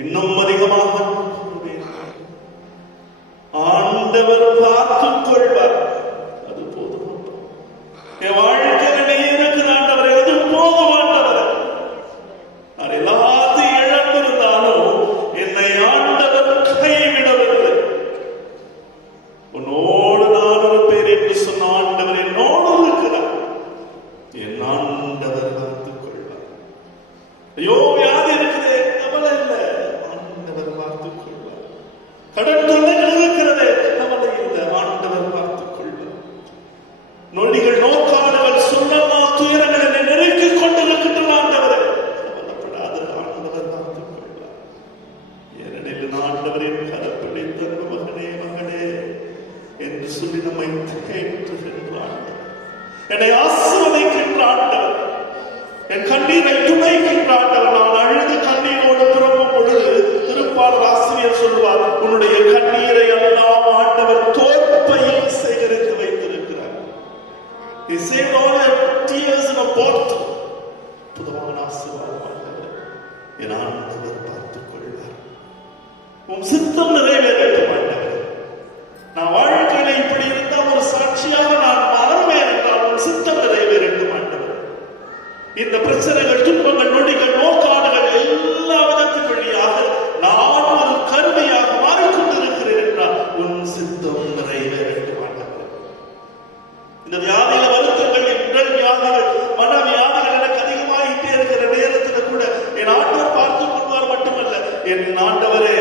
இன்னும் அதிகமாக ஆண்டவர் பார்த்துக் கொள்வார். அது போதும். என் வாழ்க்கையிலே இருக்கிற ஆண்டவர் அது போதுமானவர். நான் எல்லாத்தையும் இழந்திருந்தாலும் என்னை ஆண்டவர் கைவிடவில்லை. உன்னோடு நான் இருப்பேன் என்று சொன்ன ஆண்டவர் என்னோடு இருக்கிறார். என் ஆண்டவர் பார்த்துக் கொள்வார். ஐயோ வியாதி இருக்குது, கவலை இல்லை, ஆண்டவர் பார்த்துக் கொள்வார். கடன் தொல்லைகள் இருக்கிறது, கவலை இல்லை, ஆண்டவர் பார்த்துக் கொள்வார். நொடிகள் நோக்காடுகள் சொல்லமா துயரங்கள் என்னை நெருக்கிக் கொண்டிருக்கின்ற ஆண்டவரை கவலைப்படாத, ஆண்டவர் பார்த்துக் கொள்வார். ஏனெனில் ஆண்டவரின் கரப்பிடித்த மகனே மகனே என்று சொல்லி நம்மை தேற்றுகின்ற ஆண்டவர், என்னை ஆசீர்வதிக்கின்ற ஆண்டவர், என் கண்ணீரை துடைக்கின்ற ஆண்டவர். நான் அழுது கண்ணீரோடு புறம்பும் பொழுது திருப்பாளர் ஆசிரியர் சொல்வார், உன்னுடைய கண்ணீரை எல்லாம் ஆண்டவர் தோற்பையில் சேகரித்து வைத்திருக்கிறார். He saved all your tears in a bottle. புதுவான ஆசீர்வாதம் ஆண்டவர். என் ஆண்டவர் பார்த்துக் கொள்வார். உன் சித்தம் நிறைவேறட்டும் ஆண்டவர். நான் வாழ்க்கையில இப்படி இருந்தால் ஒரு சாட்சியாக நான் மறவேன் என்றால் உன் சித்தம் நிறைவேறட்டும் ஆண்டவர். இந்த பிரச்சனைகள், துன்பங்கள், நொடிகள், நோக்காடுகள் எல்லா விதத்தின் வழியாக நான் ஒரு கருவியாக மாறிக்கொண்டிருக்கிறேன் என்றால் உன் சித்தம் நிறைவேறட்டும் ஆண்டவர். இந்த வியாதியில வருத்தங்கள், உடல் வியாதிகள், மன வியாதிகள் எனக்கு அதிகமாகிட்டே இருக்கிற நேரத்தில் கூட என் ஆண்டவர் பார்த்துக் கொள்வார். மட்டுமல்ல, என் ஆண்டவரே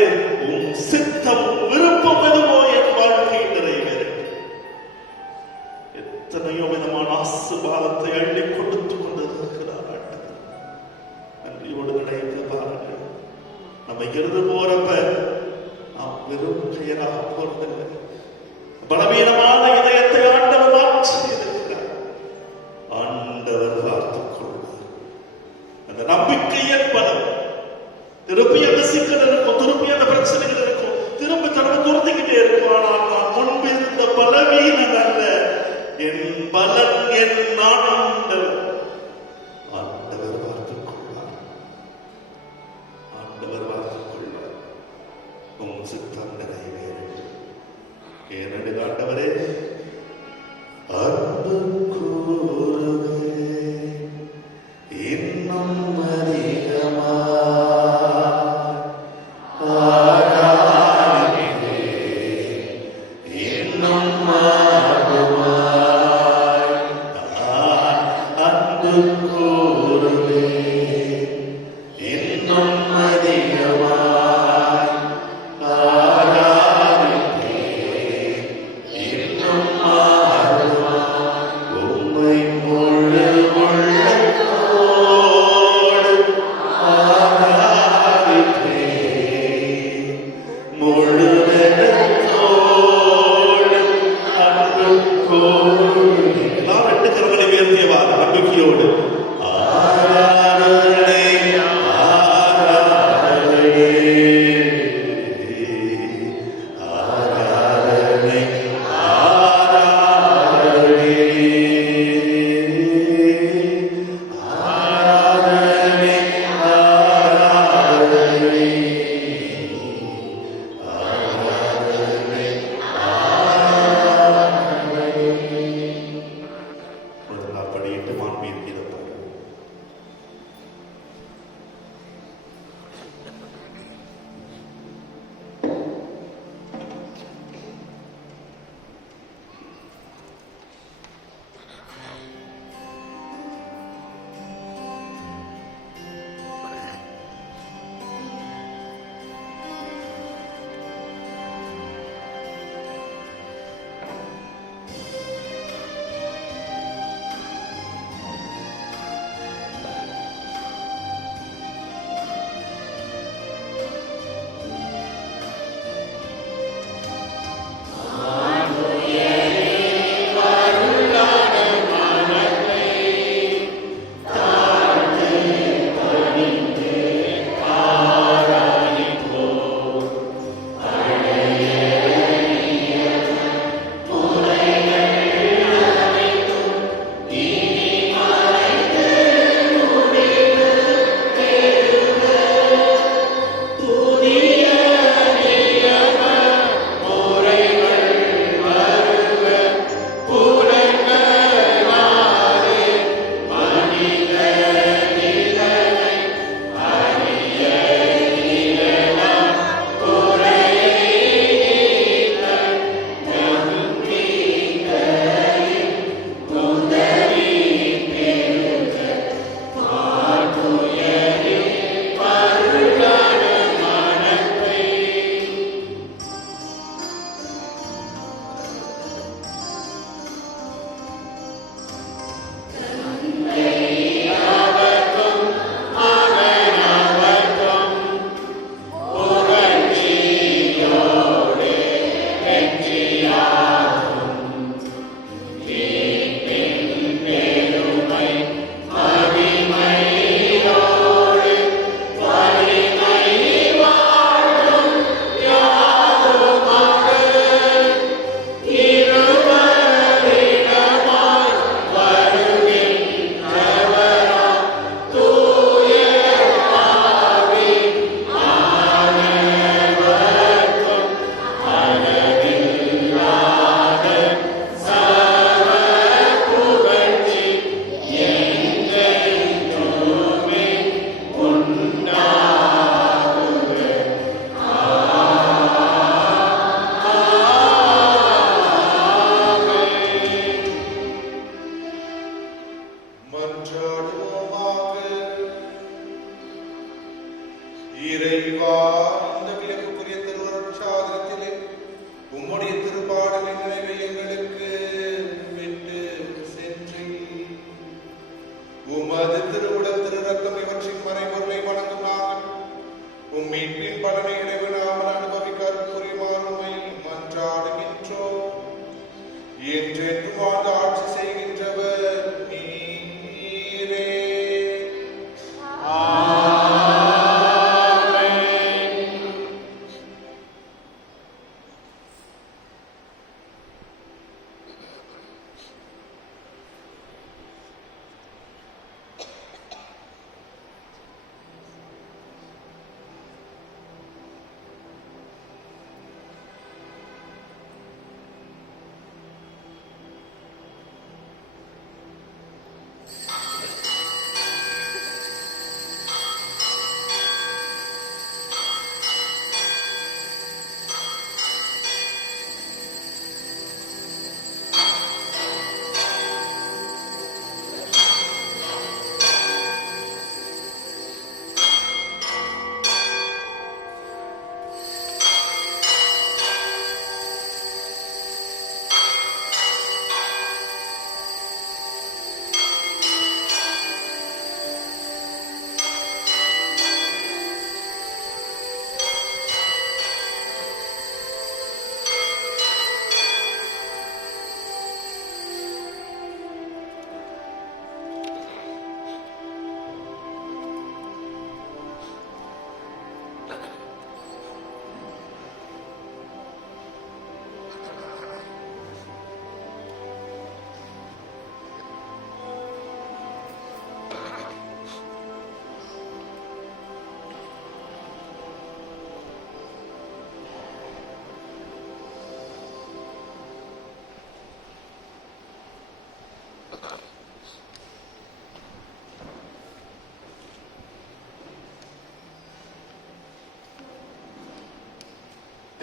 உன் சித்தம் விருப்பம் எதுவோ என் வாழ்க்கை நிறைவேறட்டும். எத்தனையோ விதமான ஆசீர்வாதத்தை அள்ளி கொடுத்து கொண்டிருக்கிறார் ஆண்டவர். நன்றியோடு நினைத்து பாருங்கள். நம்ம இருந்து போறப்ப நாம் வெறும் பெயராக போறதில்லை. பலவீனமான இதயத்தை ஆண்டவர் மாற்றி இருக்கிறார். ஆண்டவர் பார்த்துக் கொள்வார். அந்த நம்பிக்கையின் பலம். திருப்பி அந்த சிக்கல் இருக்கும், திருப்பி அந்த பிரச்சனைகள் இருக்கும். சித்தம் நிறைவேறும். ஏனெனில் ஆண்டவரே, அன்பு கூறுவே இன்னும் அதிகமா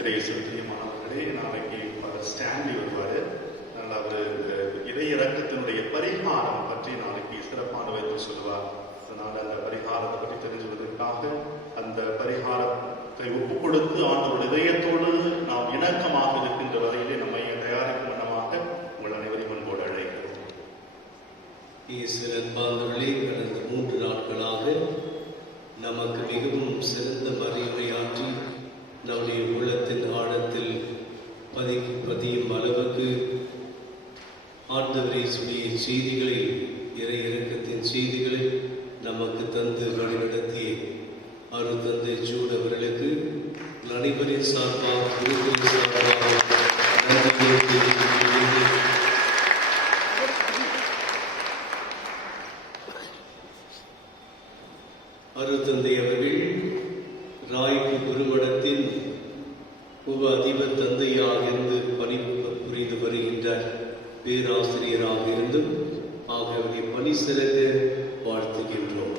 பிரியமானவர்களே, நாளைக்கு ஸ்டான்லி வருவார். அதனால் அவர் இறை இறக்கத்தினுடைய பரிகாரம் பற்றி நாளைக்கு சிறப்பான வைத்து சொல்லுவார். அதனால் அந்த பரிகாரத்தை பற்றி தெரிஞ்சுவதற்காக அந்த பரிகாரத்தை ஒப்புக் கொடுத்து ஆண்டவர் இதயத்தோடு நாம் இணக்கமாக இருக்கின்ற வரையிலே நம்மை தயாரிக்கும் வண்ணமாக உங்கள் அனைவரையும் அன்போடு அழைக்கிறோம். கடந்த 3 நாட்களாக நமக்கு மிகவும் சிறந்த மறையுரையாற்றி நம்முடைய உள்ளத்தின் ஆழத்தில் பதியும் அளவுக்கு ஆண்டவரை சொல்லிய செய்திகளை, இறை இறக்கத்தின் செய்திகளை நமக்கு தந்து வழிநடத்திய அருட்தந்தை ஜூட் அவர்களுக்கு அனைவரின் சார்பாக அருட்தந்தை அவர்கள் ராய்க்கு குருமடத்தின் உப அதிபர் தந்தையாக இருந்து பணி புரிந்து வருகின்றார். பேராசிரியராக இருந்தும் ஆகியவரை பணி சிறக்க வாழ்த்துகின்றோம்.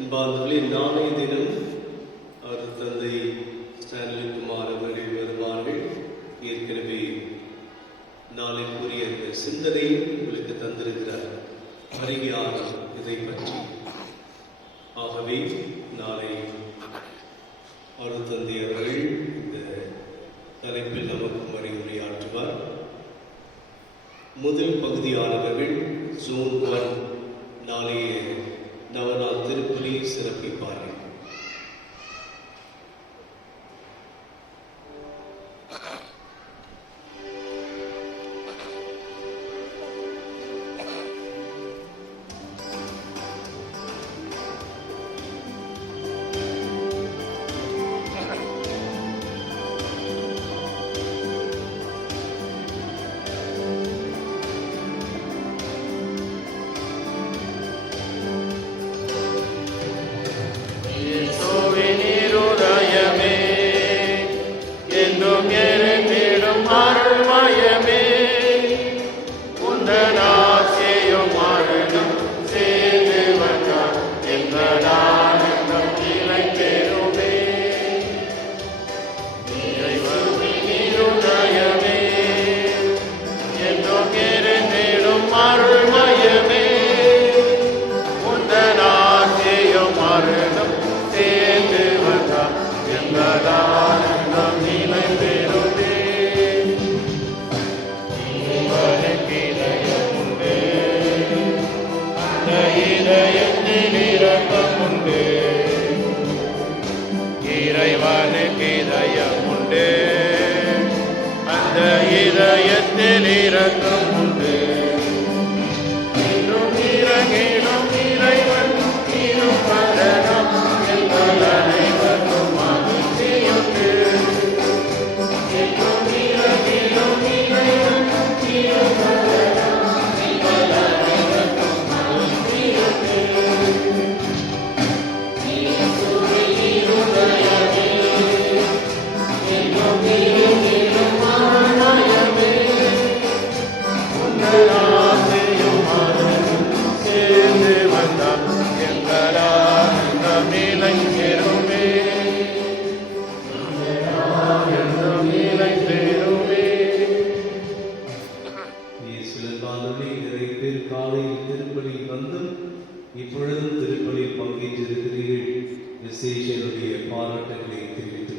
அன்பார்ந்தவர்களே, நாளைய தினம் அருட்தந்தை ஸ்டான்லி குமார் அவர்கள் வருவார்கள். ஏற்கனவே நாளைக்குரிய சிந்தனை உங்களுக்கு தந்திருக்கிறார் அறிவியாளர் இதை பற்றி. ஆகவே நாளை அருட்தந்தை அவர்கள் இந்த தலைப்பில் நமக்கு அறிவுரையாற்றுவார். முதல் பகுதியானவர்கள் ஜோன் 1 நாளைய நவநாள் திருப்பலி சிறப்பிப்பார்கள். இறைவனுக்கு இதயம் உண்டு, அந்த இதயத்தில் இரக்கம் உண்டு. இன்றும் இறங்கிடும் இறைவன் இருப்பதனம் எங்கள் அனைவரும் மகிழ்ச்சியுண்டு. இன்றும் இறங்கிடும் இறைவன் இருப்பதனம் எங்கள் அனைவரும் மகிழ்ச்சியுண்டு. காலையில் திருப்பலியில் வந்தும் இப்பொழுதும் திருப்பலியில் பங்கேற்றிருக்கிறீர்கள். விசேஷனுடைய பாராட்டுகளை தெரிவித்துக்